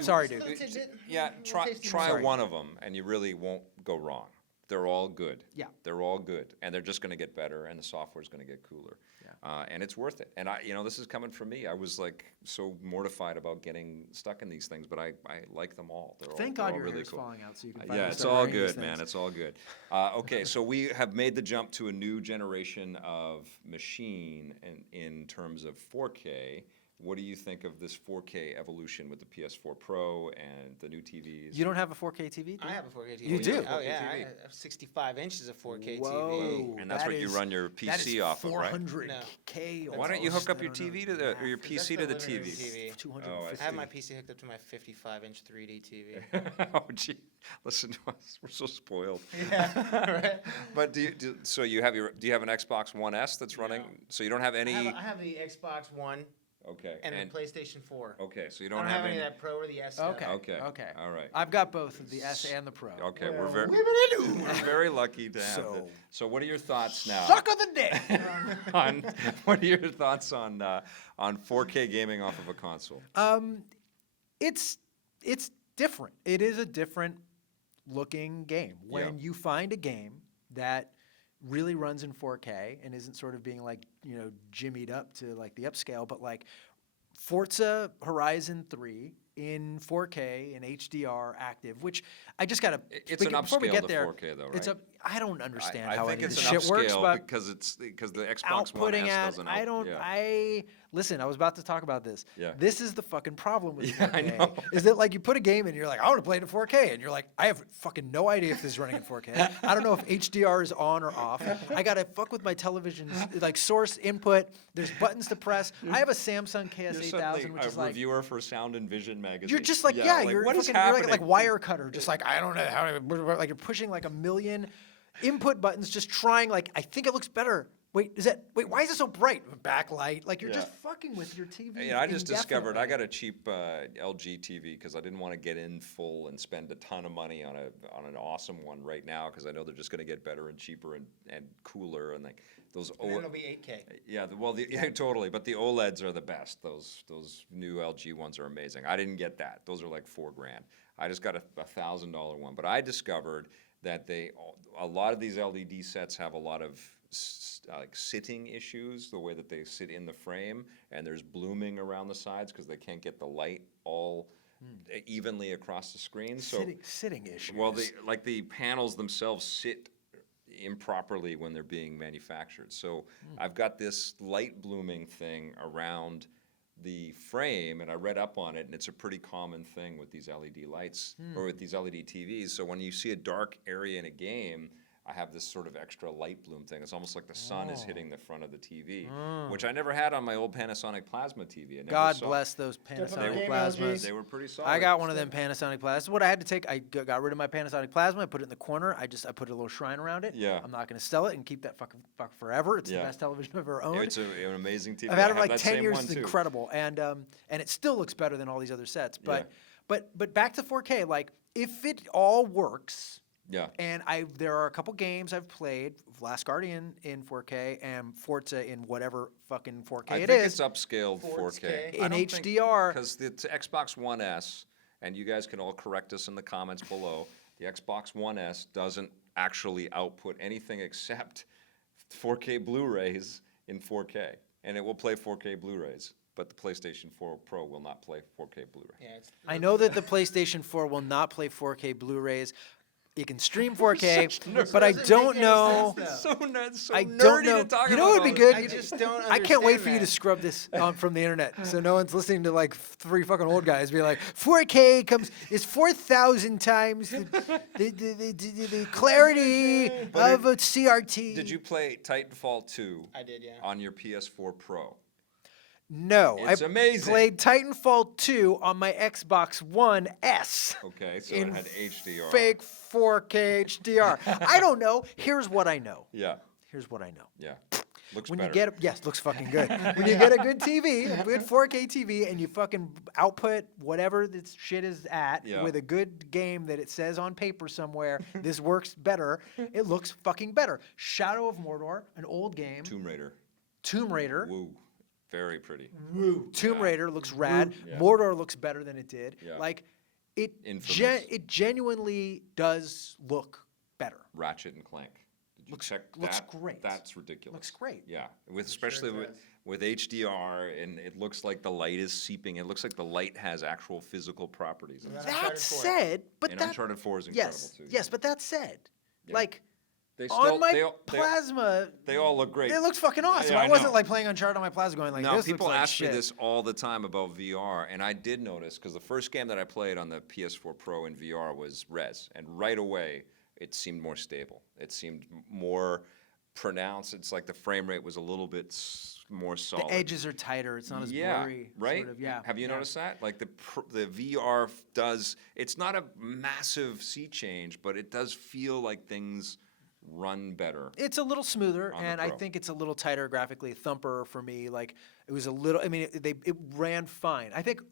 Sorry, dude. Little tidbit. Yeah, Little try tasty try Sorry. one of them, and you really won't go wrong. They're all good. Yeah. They're all good, and they're just going to get better, and the software's going to get cooler. Yeah. And it's worth it. And this is coming from me. I was like so mortified about getting stuck in these things, but I like them all. thank they're God all your really hair's cool. falling out so you can. Yeah, finally it's start all wearing these good, man. things. It's all good. Okay, so we have made the jump to a new generation of machine in terms of 4K. What do you think of this 4K evolution with the PS4 Pro and the new TVs? You don't have a 4K TV? do I you? have a 4K TV. You do? Oh 4K yeah, I TV. have 65 inches of 4K Whoa. TV. And that's what you run your PC off of, right? 400K. Why don't you hook up your almost, I don't know. TV to the or your That's PC to the living room TV? TV. 250. I have my PC hooked up to my 55-inch 3D TV. Oh, gee, listen to us. We're so spoiled. Yeah, right. But do you have an Xbox One S that's running? No. So you don't have any. I have the Xbox One Okay. and the PlayStation 4. Okay, so you I don't don't have have any any. of that Pro or the S stuff. Okay. Okay. Okay. All right. I've got both the S and the Pro. Okay, we're very Whipping we're very lucky to have So- that. So what are your thoughts now? Suck on the dick. on what are your thoughts on 4K gaming off of a console? It's different. It is a different looking game. When Yeah. you find a game that really runs in 4K and isn't sort of being like, jimmied up to like the upscale, but like Forza Horizon 3 in 4K and HDR active, which I just gotta. It's an before we upscale get to there, 4K though, It's right? I don't understand I how think any of it's this an shit works, upscale but because the Xbox One outputting S at doesn't. I don't. Yeah. Listen. I was about to talk about this. Yeah. This is the fucking problem with Yeah, I 4K. know. Is that like you put a game in and you're like, I want to play it in 4K, and you're like, I have fucking no idea if this is running in 4K. I don't know if HDR is on or off. I gotta fuck with my television's like source input. There's buttons to press. I have a Samsung You're KS8000, suddenly which a is like. reviewer for Sound and Vision magazine. You're just like, you're what is fucking, you're happening? like wire cutter, just like I don't know how, like you're pushing like a million input buttons, just trying like I think it looks better wait, why is it so bright? Backlight. Like, you're Yeah. just fucking with your TV. Yeah, I just discovered I indefinitely. got a cheap LG TV because I didn't want to get in full and spend a ton of money on an awesome one right now because I know they're just going to get better and cheaper and cooler and like those. And then it'll be 8K. Yeah, yeah, totally. But the OLEDs are the best. Those new LG ones are amazing. I didn't get that. Those are like $4,000. I just got a $1,000 one. But I discovered that a lot of these LED sets have a lot of like sitting issues, the way that they sit in the frame, and there's blooming around the sides because they can't get the light all evenly across the screen. So Sitting issues. well, the panels themselves sit improperly when they're being manufactured. So I've got this light blooming thing around the frame, and I read up on it, and it's a pretty common thing with these LED lights or with these LED TVs. So when you see a dark area in a game, I have this sort of extra light bloom thing. It's almost like the sun is hitting the front of the TV, which I never had on my old Panasonic plasma TV. I never God saw. bless those Panasonic game plasmas. They were pretty solid. I got one of them Panasonic plasmas. What I had to take, I got rid of my Panasonic plasma. I put it in the corner. I put a little shrine around it. Yeah. I'm not going to sell it and keep that fuck forever. It's the Yeah. best television I've ever owned. It's an amazing TV. I've had I it for have like that 10 same years. one, It's too. incredible, and it still looks better than all these other sets. But back to 4K. Like, if it all works. Yeah. And there are a couple games I've played, Last Guardian in 4K and Forza in whatever fucking 4K I it think is. it's upscaled 4K. In HDR. Because the Xbox One S, and you guys can all correct us in the comments below, the Xbox One S doesn't actually output anything except 4K Blu-rays in 4K. And it will play 4K Blu-rays, but the PlayStation 4 Pro will not play 4K Blu-ray. Yeah, I know that the PlayStation 4 will not play 4K Blu-rays. You can stream 4K, but I Doesn't don't make any know. sense, So nerdy I don't know. to talk You know what about would be all good? this. I just don't I can't wait understand for you to that. scrub this from the internet, so no one's listening to like three fucking old guys be like, 4K is 4,000 times the clarity of a CRT. Did you play Titanfall 2 I did, yeah. on your PS4 Pro? No, It's I amazing. played Titanfall 2 on my Xbox One S. Okay, so in it had HDR. Fake 4K HDR. I don't know. Here's what I know. Yeah, Here's what I know. yeah. Looks When better. you get yes, looks fucking good. When you get a good TV, a good 4K TV, and you fucking output whatever this shit is at Yeah. with a good game that it says on paper somewhere, this works better. It looks fucking better. Shadow of Mordor, an old game. Tomb Raider. Tomb Raider. Woo. Very pretty. Tomb Raider looks rad. Yeah. Mordor looks better than it did. Yeah. Like it. Infamous. It genuinely does look better. Ratchet and Clank. Did you check looks that? great. That's ridiculous. Looks great. Yeah, especially with HDR, and it looks like the light is seeping. It looks like the light has actual physical properties. Yeah. That Uncharted 4. said, but And that Uncharted 4 is incredible yes, too. yes, but that said, Yeah. like They on my they plasma, all look great. it looks fucking awesome. Yeah, I I wasn't know. like playing Uncharted on my plasma, going like, Now, this people looks like ask shit. me this all the time about VR, and I did notice because the first game that I played on the PS4 Pro in VR was Res, and right away it seemed more stable. It seemed more pronounced. It's like the frame rate was a little bit more solid. The edges are tighter. It's not as blurry. right? Sort of, yeah. Have you yeah. noticed that? Like the VR does. It's not a massive sea change, but it does feel like things run better. It's a little smoother, On the and I Pro. think it's a little tighter graphically. Thumper for me, like it was a little. I mean, it ran fine. I think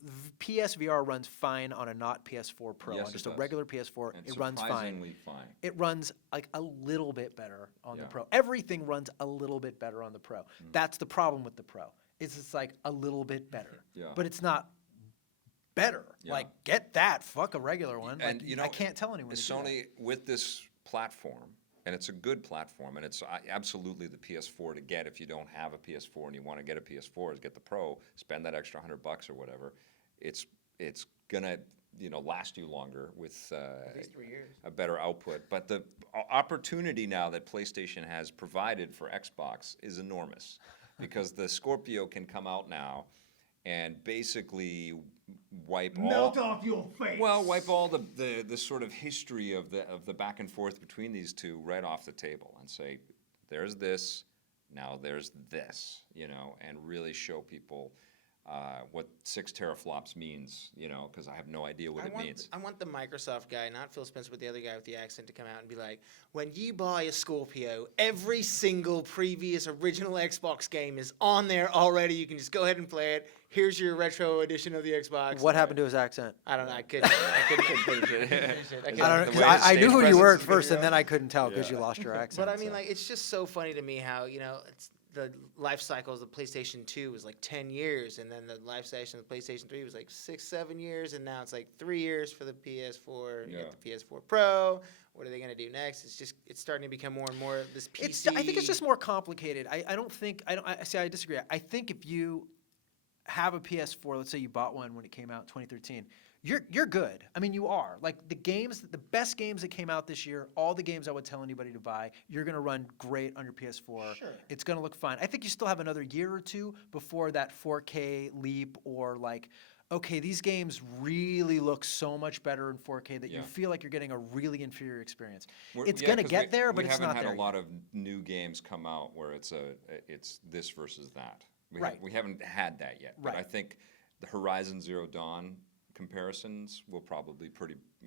PSVR runs fine on a not PS4 Pro, Yes, on just it a does. regular PS4. And It runs fine. surprisingly fine. It runs like a little bit better on the Yeah. Pro. Everything runs a little bit better on the Pro. That's the problem with the Pro. It's like a little bit better, Yeah. but it's not better. Yeah. Like get that, fuck a regular one. And like, you know, I can't tell anyone. To do that. Sony with this platform, and it's a good platform, and it's absolutely the PS4 to get if you don't have a PS4 and you want to get a PS4, is get the Pro, spend that extra $100 or whatever. It's gonna last you longer with At least 3 years. a better output. But the opportunity now that PlayStation has provided for Xbox is enormous, because the Scorpio can come out now and basically wipe Melt all off your face. well, wipe all the sort of history of the back and forth between these two right off the table and say, there's this, now there's this, and really show people what 6 teraflops means, because I have no idea what it means. I want the Microsoft guy, not Phil Spencer, but the other guy with the accent, to come out and be like, when you buy a Scorpio, every single previous original Xbox game is on there already. You can just go ahead and play it. Here's your retro edition of the Xbox. What happened to his accent? I don't know. I couldn't finish it. I don't know, 'cause I knew who you were at first, and then I couldn't tell because you lost your accent. But I mean, like, it's just so funny to me how, it's the life cycle of the PlayStation 2 was like 10 years, and then the life cycle of the PlayStation 3 was like 6-7 years, and now it's like 3 years for the PS4, and you get the PS4 Pro. What are they going to do next? It's starting to become more and more this PC. I think it's just more complicated. I disagree. I think if you have a PS4, let's say you bought one when it came out in 2013, you're good. I mean, you are. Like, the best games that came out this year, all the games I would tell anybody to buy, you're going to run great on your PS4. Sure. It's going to look fine. I think you still have another year or two before that 4K leap, or like, okay, these games really look so much better in 4K that you feel like you're getting a really inferior experience. It's going to get there, but it's not there. We haven't had a lot of new games come out where it's this versus that. We haven't had that yet. But I think the Horizon Zero Dawn comparisons will probably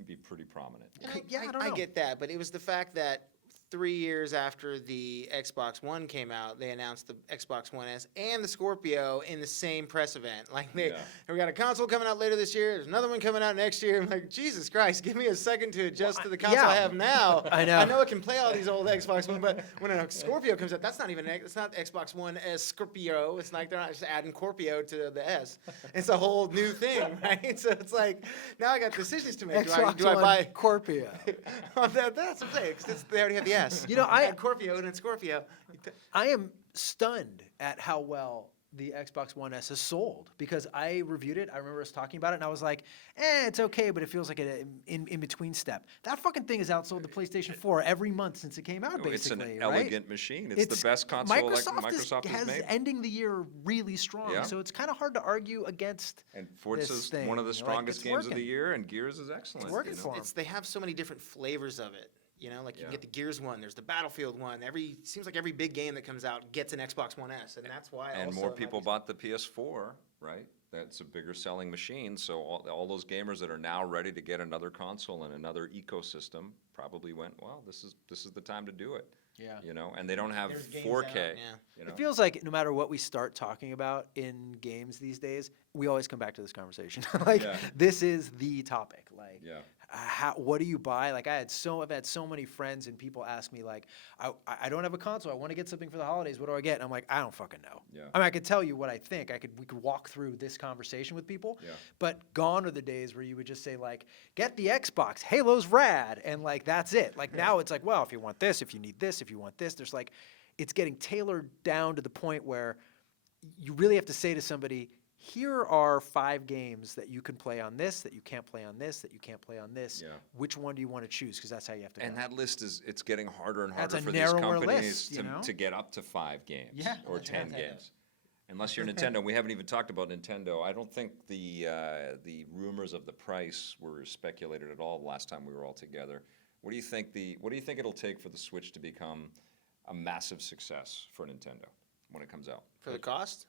be pretty prominent. I get that, but it was the fact that 3 years after the Xbox One came out, they announced the Xbox One S and the Scorpio in the same press event. Like, we got a console coming out later this year. There's another one coming out next year. I'm like, Jesus Christ, give me a second to adjust to the console I have now. I know. I know it can play all these old Xbox One, but when a Scorpio comes out, it's not Xbox One S Scorpio. It's like they're not just adding Scorpio to the S. It's a whole new thing, right? So it's like, now I got decisions to make. Do I buy Scorpio? That's what I'm saying, because they already have the S. I had Scorpio and Scorpio. I am stunned at how well the Xbox One S has sold, because I reviewed it. I remember us talking about it, and I was like, it's okay, but it feels like an in-between step. That fucking thing has outsold the PlayStation 4 every month since it came out, basically. It's an elegant machine. It's the best console Microsoft has made. Ending the year really strong, so it's kind of hard to argue against. And Forza's one of the strongest games of the year, and Gears is excellent. It's working for them. They have so many different flavors of it. You can get the Gears one. There's the Battlefield one. Seems like every big game that comes out gets an Xbox One S, and that's why. And more people bought the PS4, right? That's a bigger selling machine. So all those gamers that are now ready to get another console and another ecosystem probably went, well, this is the time to do it. Yeah. And they don't have 4K. It feels like no matter what we start talking about in games these days, we always come back to this conversation. This is the topic. What do you buy? Like, I've had so many friends and people ask me, like, I don't have a console. I want to get something for the holidays. What do I get? And I'm like, I don't fucking know. I mean, I could tell you what I think. We could walk through this conversation with people. But gone are the days where you would just say, like, get the Xbox. Halo's rad. And, like, that's it. Like, now it's like, well, if you want this, if you need this, if you want this, there's like, it's getting tailored down to the point where you really have to say to somebody, here are 5 games that you can play on this, that you can't play on this, that you can't play on this. Which one do you want to choose? Because that's how you have to go. And that list it's getting harder and That's harder a for these narrower companies list, to get up to 5 games or 10 games. Unless you're Nintendo. We haven't even talked about Nintendo. I don't think the rumors of the price were speculated at all the last time we were all together. What do you think it'll take for the Switch to become a massive success for Nintendo when it comes out? For the cost?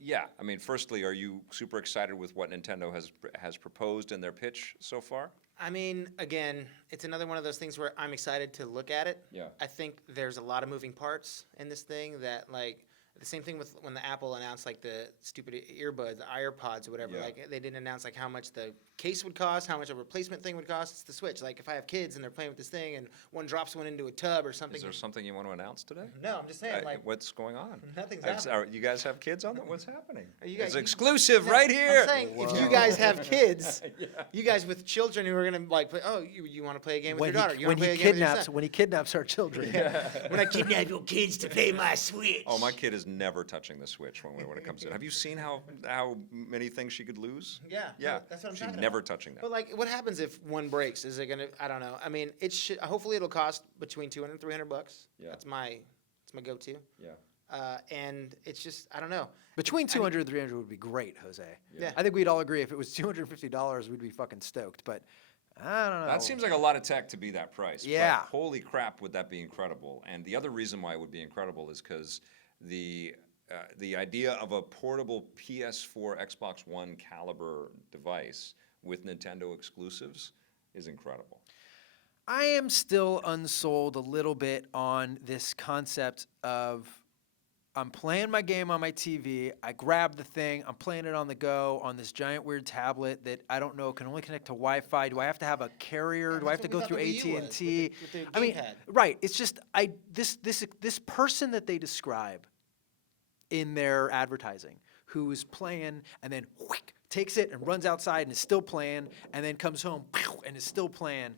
Yeah, I mean, firstly, are you super excited with what Nintendo has proposed in their pitch so far? I mean, again, it's another one of those things where I'm excited to look at it. I think there's a lot of moving parts in this thing that, like, the same thing with when the Apple announced, like, the stupid earbuds, the AirPods or whatever. Like, they didn't announce, like, how much the case would cost, how much a replacement thing would cost. It's the Switch. Like, if I have kids and they're playing with this thing and one drops one into a tub or something. Is there something you want to announce today? No, I'm just saying, like. What's going on? Nothing's happening. You guys have kids on there? What's happening? It's exclusive right here. I'm saying, if you guys have kids, you guys with children who are going to, like, play, you want to play a game with your daughter. You want to play a game with your son. When he kidnaps our children. When I kidnap your kids to play my Switch. Oh, my kid is never touching the Switch when it comes in. Have you seen how many things she could lose? Yeah. That's what I'm talking about. Never touching that. But, like, what happens if one breaks? Is it going to, I don't know. I mean, hopefully it'll cost between $200 and $300. That's my go-to. And it's just, I don't know. Between 200 and 300 would be great, Jose. Yeah. I think we'd all agree if it was $250, we'd be fucking stoked. But I don't know. That seems like a lot of tech to be that price. Yeah. But holy crap, would that be incredible? And the other reason why it would be incredible is because the idea of a portable PS4, Xbox One caliber device with Nintendo exclusives is incredible. I am still unsold a little bit on this concept of I'm playing my game on my TV, I grab the thing, I'm playing it on the go on this giant weird tablet that I don't know can only connect to Wi-Fi. Do I have to have a carrier? Do I have to go through AT&T? I mean, right, it's just this person that they describe in their advertising who's playing and then whick, takes it and runs outside and is still playing and then comes home and is still playing.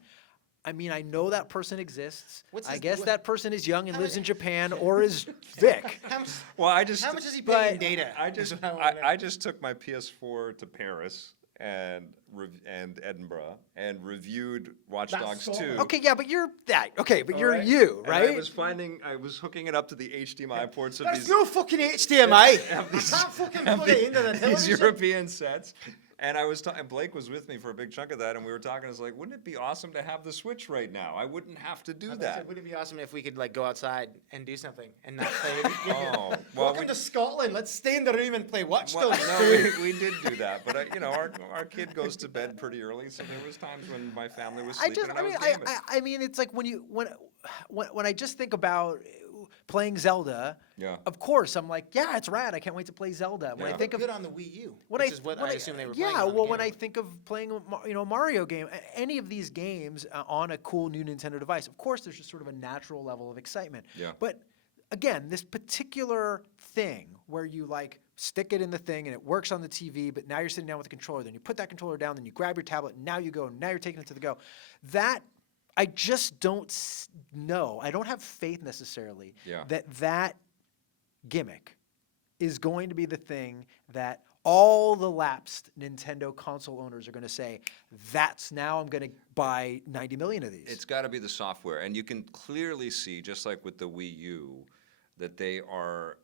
I mean, I know that person exists. I guess that person is young and lives in Japan or is Vic. How Well, much is he paying in data? I just took my PS4 to Paris and Edinburgh and reviewed Watch Dogs 2. Okay, yeah, but you're that. Okay, but you're right? you, And right? I was hooking it up to the HDMI ports of There's these. no fucking HDMI. I can't these- fucking plug it into the these television. European sets. And and Blake was with me for a big chunk of that, and we were talking. It's like, wouldn't it be awesome to have the Switch right now? I wouldn't have to do that. Would it be awesome if we could like go outside and do something and not play? Oh, well, Welcome to Scotland. Let's stay in the room and play Watch well, Dogs. no, we did do that, but our kid goes to bed pretty early, so there was times when my family was sleeping and I was gaming. I mean, it's like when I just think about playing Zelda. Yeah. Of course, I'm like, yeah, it's rad. I can't wait to play Zelda. When Yeah. I think of good on the Wii U, When which is what I assume they were playing. Yeah, on the well, Game when I Boy. think of playing a Mario game, any of these games on a cool new Nintendo device, of course, there's just sort of a natural level of excitement. Yeah. But again, this particular thing where you like stick it in the thing and it works on the TV, but now you're sitting down with the controller, then you put that controller down, then you grab your tablet, and now you go, and now you're taking it to the go. That I just don't know. I don't have faith necessarily Yeah. that gimmick is going to be the thing that all the lapsed Nintendo console owners are going to say, that's now I'm going to buy 90 million of these. It's got to be the software, and you can clearly see, just like with the Wii U, that they are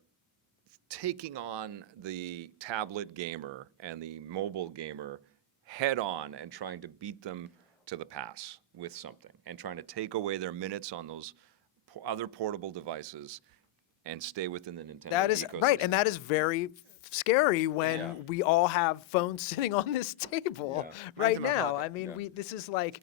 taking on the tablet gamer and the mobile gamer head on and trying to beat them to the pass with something and trying to take away their minutes on those other portable devices and stay within the Nintendo That is ecosystem. right, and that is very scary when Yeah. we all have phones sitting on this table Yeah. right in my now. pocket. I mean, Yeah. this is like,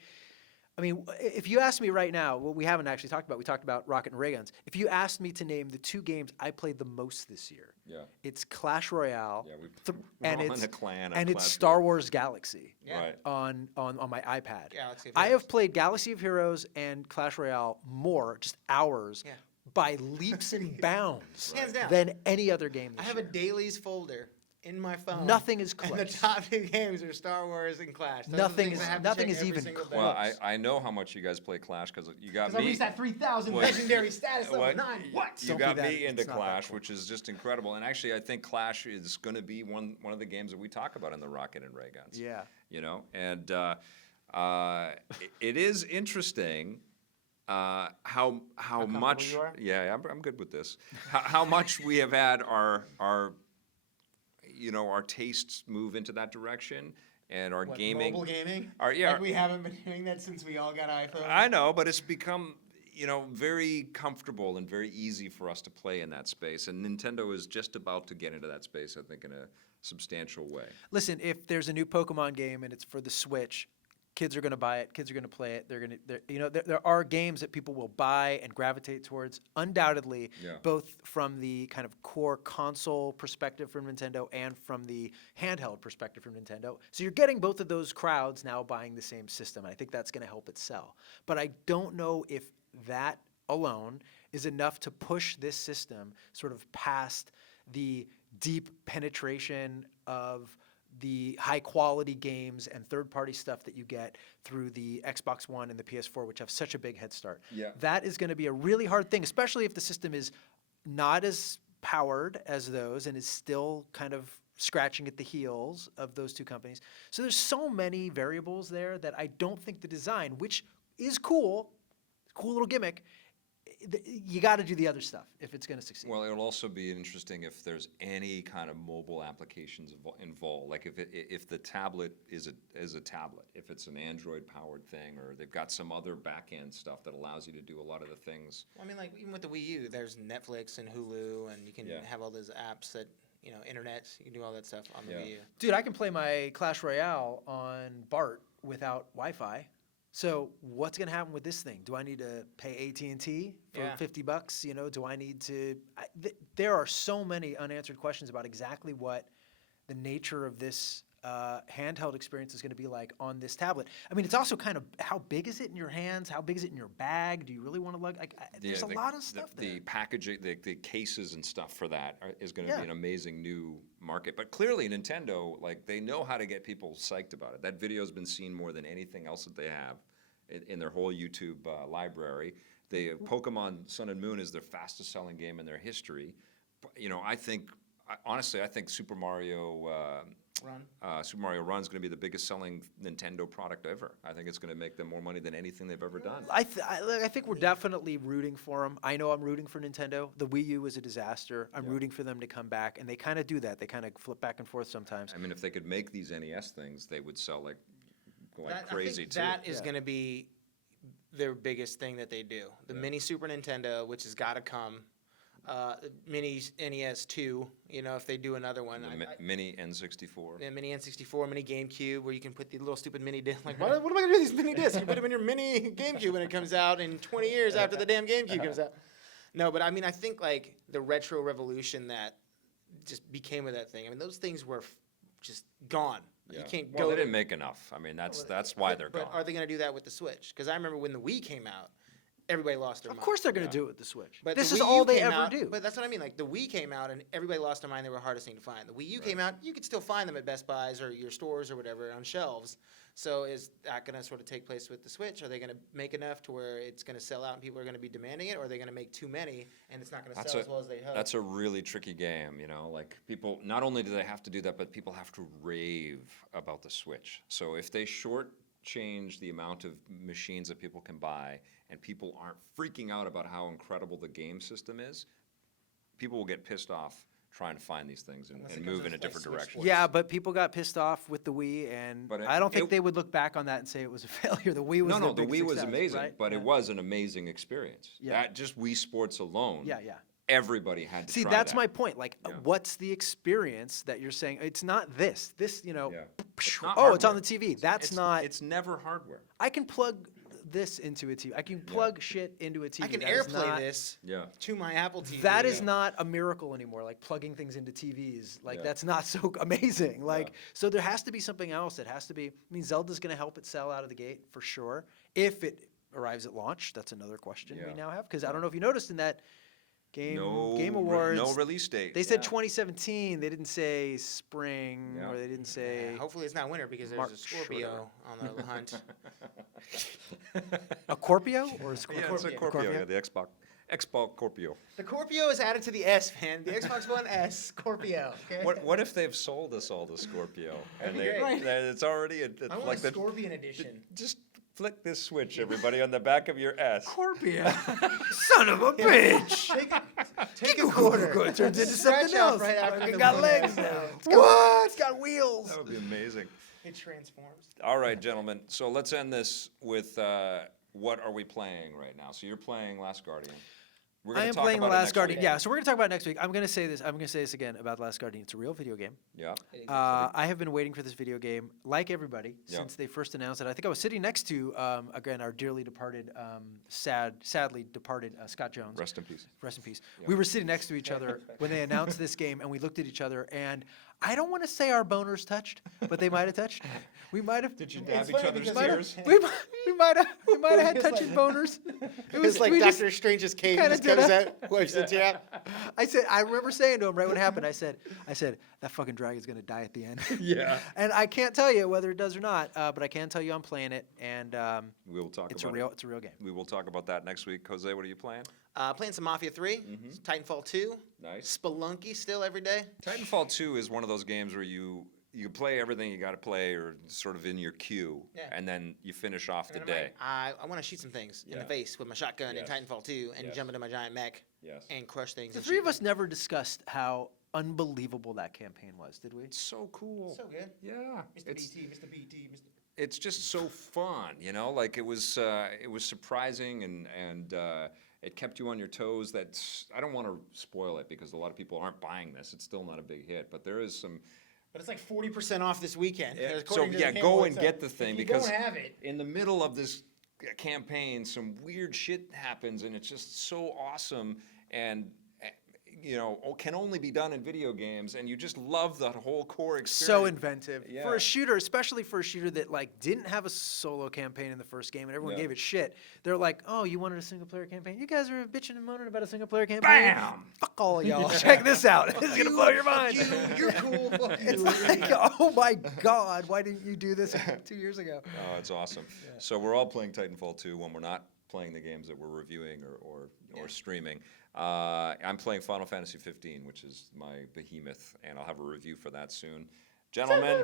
I mean, if you ask me right now, what we haven't actually talked about, we talked about Rocket and Ray Guns. If you asked me to name the two games I played the most this year, Yeah. it's Clash Royale, Yeah, and we're all it's in a clan. and of it's Clash Star Royale. Wars Galaxy Yeah. Right. on my iPad. Galaxy of I Heroes. have played Galaxy of Heroes and Clash Royale more, just hours, Yeah. by leaps and bounds Hands down. than any other game I this have a year. dailies folder in my phone. Nothing is And the close. top two games are Star Wars and Clash. Those are the Nothing things is- I have to nothing check is every even single day. close. Well, I know how much you guys play Clash because you got Because I me. reached that 3,000 What? legendary status level What? 9. What? You Don't got be that- me into it's not that Clash, cool. which is just incredible. And actually, I think Clash is going to be one of the games that we talk about in the Rocket and Ray Guns. Yeah. You know, and it is interesting how much. you are? Yeah, I'm good with this. How much we have had our tastes move into that direction, and our What, gaming. mobile gaming? Yeah. Like we haven't been doing that since we all got iPhones. I know, but it's become, very comfortable and very easy for us to play in that space. And Nintendo is just about to get into that space, I think, in a substantial way. Listen, if there's a new Pokemon game and it's for the Switch, kids are going to buy it. Kids are going to play it. There are games that people will buy and gravitate towards, undoubtedly, Yeah. both from the kind of core console perspective from Nintendo and from the handheld perspective from Nintendo. So you're getting both of those crowds now buying the same system. And I think that's going to help it sell. But I don't know if that alone is enough to push this system sort of past the deep penetration of the high quality games and third party stuff that you get through the Xbox One and the PS4, which have such a big head start. Yeah. That is going to be a really hard thing, especially if the system is not as powered as those and is still kind of scratching at the heels of those two companies. So there's so many variables there that I don't think the design, which is cool little gimmick, you got to do the other stuff if it's going to succeed. Well, it'll also be interesting if there's any kind of mobile applications involved. Like if the tablet is a tablet, if it's an Android-powered thing, or they've got some other back-end stuff that allows you to do a lot of the things. I mean, like even with the Wii U, there's Netflix and Hulu, and you can Yeah. have all those apps that internet. You can do all that stuff on the Yeah. Wii U. Dude, I can play my Clash Royale on BART without Wi-Fi. So what's going to happen with this thing? Do I need to pay AT&T for Yeah. $50? Do I need to? There are so many unanswered questions about exactly what the nature of this handheld experience is going to be like on this tablet. I mean, it's also kind of how big is it in your hands? How big is it in your bag? Do you really want to lug? There's a lot of stuff there. The packaging, the cases and stuff for that is going to Yeah. be an amazing new market. But clearly, Nintendo, they know how to get people psyched about it. That video's been seen more than anything else that they have in their whole YouTube library. The Pokemon Sun and Moon is their fastest-selling game in their history. Honestly, I think Super Mario Run is going to be the biggest selling Nintendo product ever. I think it's going to make them more money than anything they've ever done. I think we're definitely rooting for them. I know I'm rooting for Nintendo. The Wii U was a disaster. I'm rooting for them to come back, and they kind of do that. They kind of flip back and forth sometimes. I mean, if they could make these NES things, they would sell like crazy too. That is going to be their biggest thing that they do. The mini Super Nintendo, which has got to come. Mini NES 2, if they do another one. Mini N64. Yeah, mini N64, mini GameCube, where you can put the little stupid mini discs. Like, what am I going to do with these mini discs? You put them in your mini GameCube when it comes out in 20 years after the damn GameCube comes out. No, but I mean, I think the retro revolution that just became with that thing. I mean, those things were just gone. Yeah. You can't Well, go. they didn't make enough. I mean, that's why they're gone. But are they going to do that with the Switch? Because I remember when the Wii came out, everybody lost their mind. Of course they're going to do it with the Switch. But this the is Wii all U they came ever out, do. But that's what I mean. Like the Wii came out and everybody lost their mind. They were the hardest thing to find. The Wii U came out. You could still find them at Best Buys or your stores or whatever on shelves. So is that going to sort of take place with the Switch? Are they going to make enough to where it's going to sell out and people are going to be demanding it? Or are they going to make too many and it's not going to sell as well as they hope? That's a really tricky game, Like people, not only do they have to do that, but people have to rave about the Switch. So if they shortchange the amount of machines that people can buy, and people aren't freaking out about how incredible the game system is, people will get pissed off trying to find these things and move in a different direction. Yeah, but people got pissed off with the Wii, and I don't think they would look back on that and say it was a failure. The Wii was No, the big Wii was success, amazing, right? but it was an amazing experience. Yeah. That just Wii Sports alone. Yeah. Everybody had to See, try that's that. my point. Like, what's the experience that you're saying? It's not this. This, Yeah. It's not it's on hardware. the TV. That's not. It's never hardware. I can plug this into a TV. I can plug shit into a TV. I can That is AirPlay not- this Yeah. to my Apple TV. That is not a miracle anymore. Like plugging things into TVs, that's not so amazing. So there has to be something else. It has to be. I mean, Zelda's going to help it sell out of the gate for sure. If it arrives at launch, that's another question we now have, because I don't know if you noticed in that Game Awards, No release date. they said 2017. They didn't say spring, Yeah. or they didn't say Yeah, hopefully it's not winter because there's a Scorpio on the hunt. a Scorpio or a Yeah, Scorpio. it's a Scorpio. Yeah, the Xbox Scorpio. The Scorpio is added to the S, man. The Xbox One S, Scorpio. Okay. What if they've sold us all the Scorpio That'd and be great. it's already I want like a the Scorpion edition. just flick this switch, everybody, on the back of your S. Scorpio. Son of a bitch. Take a quarter. It turns into Scratch something off else. right after Fucking the got one legs S. now. It's What? It's got wheels. That would be amazing. It transforms. All right, gentlemen. So let's end this with what are we playing right now? So you're playing Last Guardian. We're I gonna am talk playing about it Last next Guardian. week. Yeah, so we're gonna talk about it next week. I'm gonna say this. I'm gonna say this again about Last Guardian. It's a real video game. Yeah. I have been waiting for this video game, like everybody, Yeah. since they first announced it. I think I was sitting next to, again, our dearly departed, sadly departed Scott Jones. Rest in peace. Rest in peace. Yeah. We were sitting next to each other when they announced this game, and we looked at each other, and I don't want to say our boners touched, but they might have touched. We might have. Did you It's dab each funny other's because ears? We might have had It's like- touching boners. It was like we just- Doctor Strange's cape kinda just did comes a- out, wipes the tap. I remember saying to him right when it happened, I said, that fucking dragon's gonna die at the end. Yeah. And I can't tell you whether it does or not, but I can tell you I'm playing it, and We'll talk it's about a real game. We will talk about that next week. Jose, what are you playing? Playing some Mafia 3, Titanfall 2, Nice. Spelunky still every day. Titanfall 2 is one of those games where you you play everything you got to play, or sort of in your queue, Yeah. and then you finish off the And I'm day. like, I want to shoot some things in the Yeah. face with my shotgun Yes. in Titanfall 2 and Yes. jump into my giant mech Yes. and crush things. The and three shoot of us things. never discussed how unbelievable that campaign was, did we? It's so cool. So good. Yeah. Mr. It's, BT, Mr. BT, Mr. it's just so fun, you know. Like it was surprising, and it kept you on your toes. I don't want to spoil it because a lot of people aren't buying this. It's still not a big hit, but there is some. But it's like 40% off this weekend. Yeah, according so to yeah, the go handle and get the itself. thing If you because don't have it. in the middle of this campaign, some weird shit happens, and it's just so awesome, and can only be done in video games, and you just love the whole core experience. So inventive for Yeah. a shooter, especially for a shooter that like didn't have a solo campaign in the first game, and everyone Yeah. gave it shit. They're like, "Oh, you wanted a single player campaign? You guys are bitching and moaning about a single player campaign. Bam! Fuck all of y'all. Check this out. This is gonna blow your mind. You're cool. Fuck you. It's like, oh my god, why didn't you do this 2 years ago? Oh, it's awesome. So we're all playing Titanfall 2 when we're not playing the games that we're reviewing or streaming. I'm playing Final Fantasy 15, which is my behemoth, and I'll have a review for that soon. Gentlemen,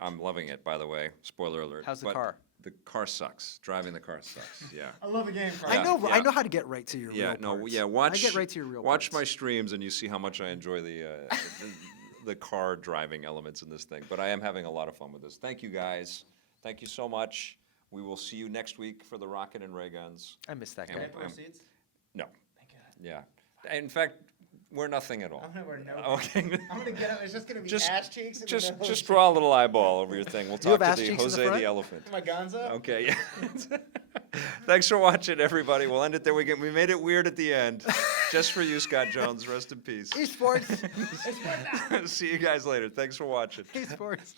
I'm loving it, by the way. Spoiler alert. How's the but car? The car sucks. Driving the car sucks, yeah. I love the game. I know yeah. I know how to get right to your Yeah, real no, parts. yeah. Watch. I get right to your real Watch my parts. streams, and you see how much I enjoy the car driving elements in this thing. But I am having a lot of fun with this. Thank you, guys. Thank you so much. We will see you next week for the Rocket and Ray Guns. I missed that And- guy. Proceeds? No, Thank God. yeah. In fact, we're nothing at all. I'm gonna wear no. Okay. I'm gonna get up. It's just gonna be Just- ass cheeks. And Just, the nose. just draw a little eyeball over your thing. We'll Do you talk have ass to the cheeks in the Jose front? the elephant. My Gonzo. Okay, yeah. Thanks for watching, everybody. We'll end it there. We made it weird at the end, just for you, Scott Jones. Rest in peace. Esports. See you guys later. Thanks for watching. Esports.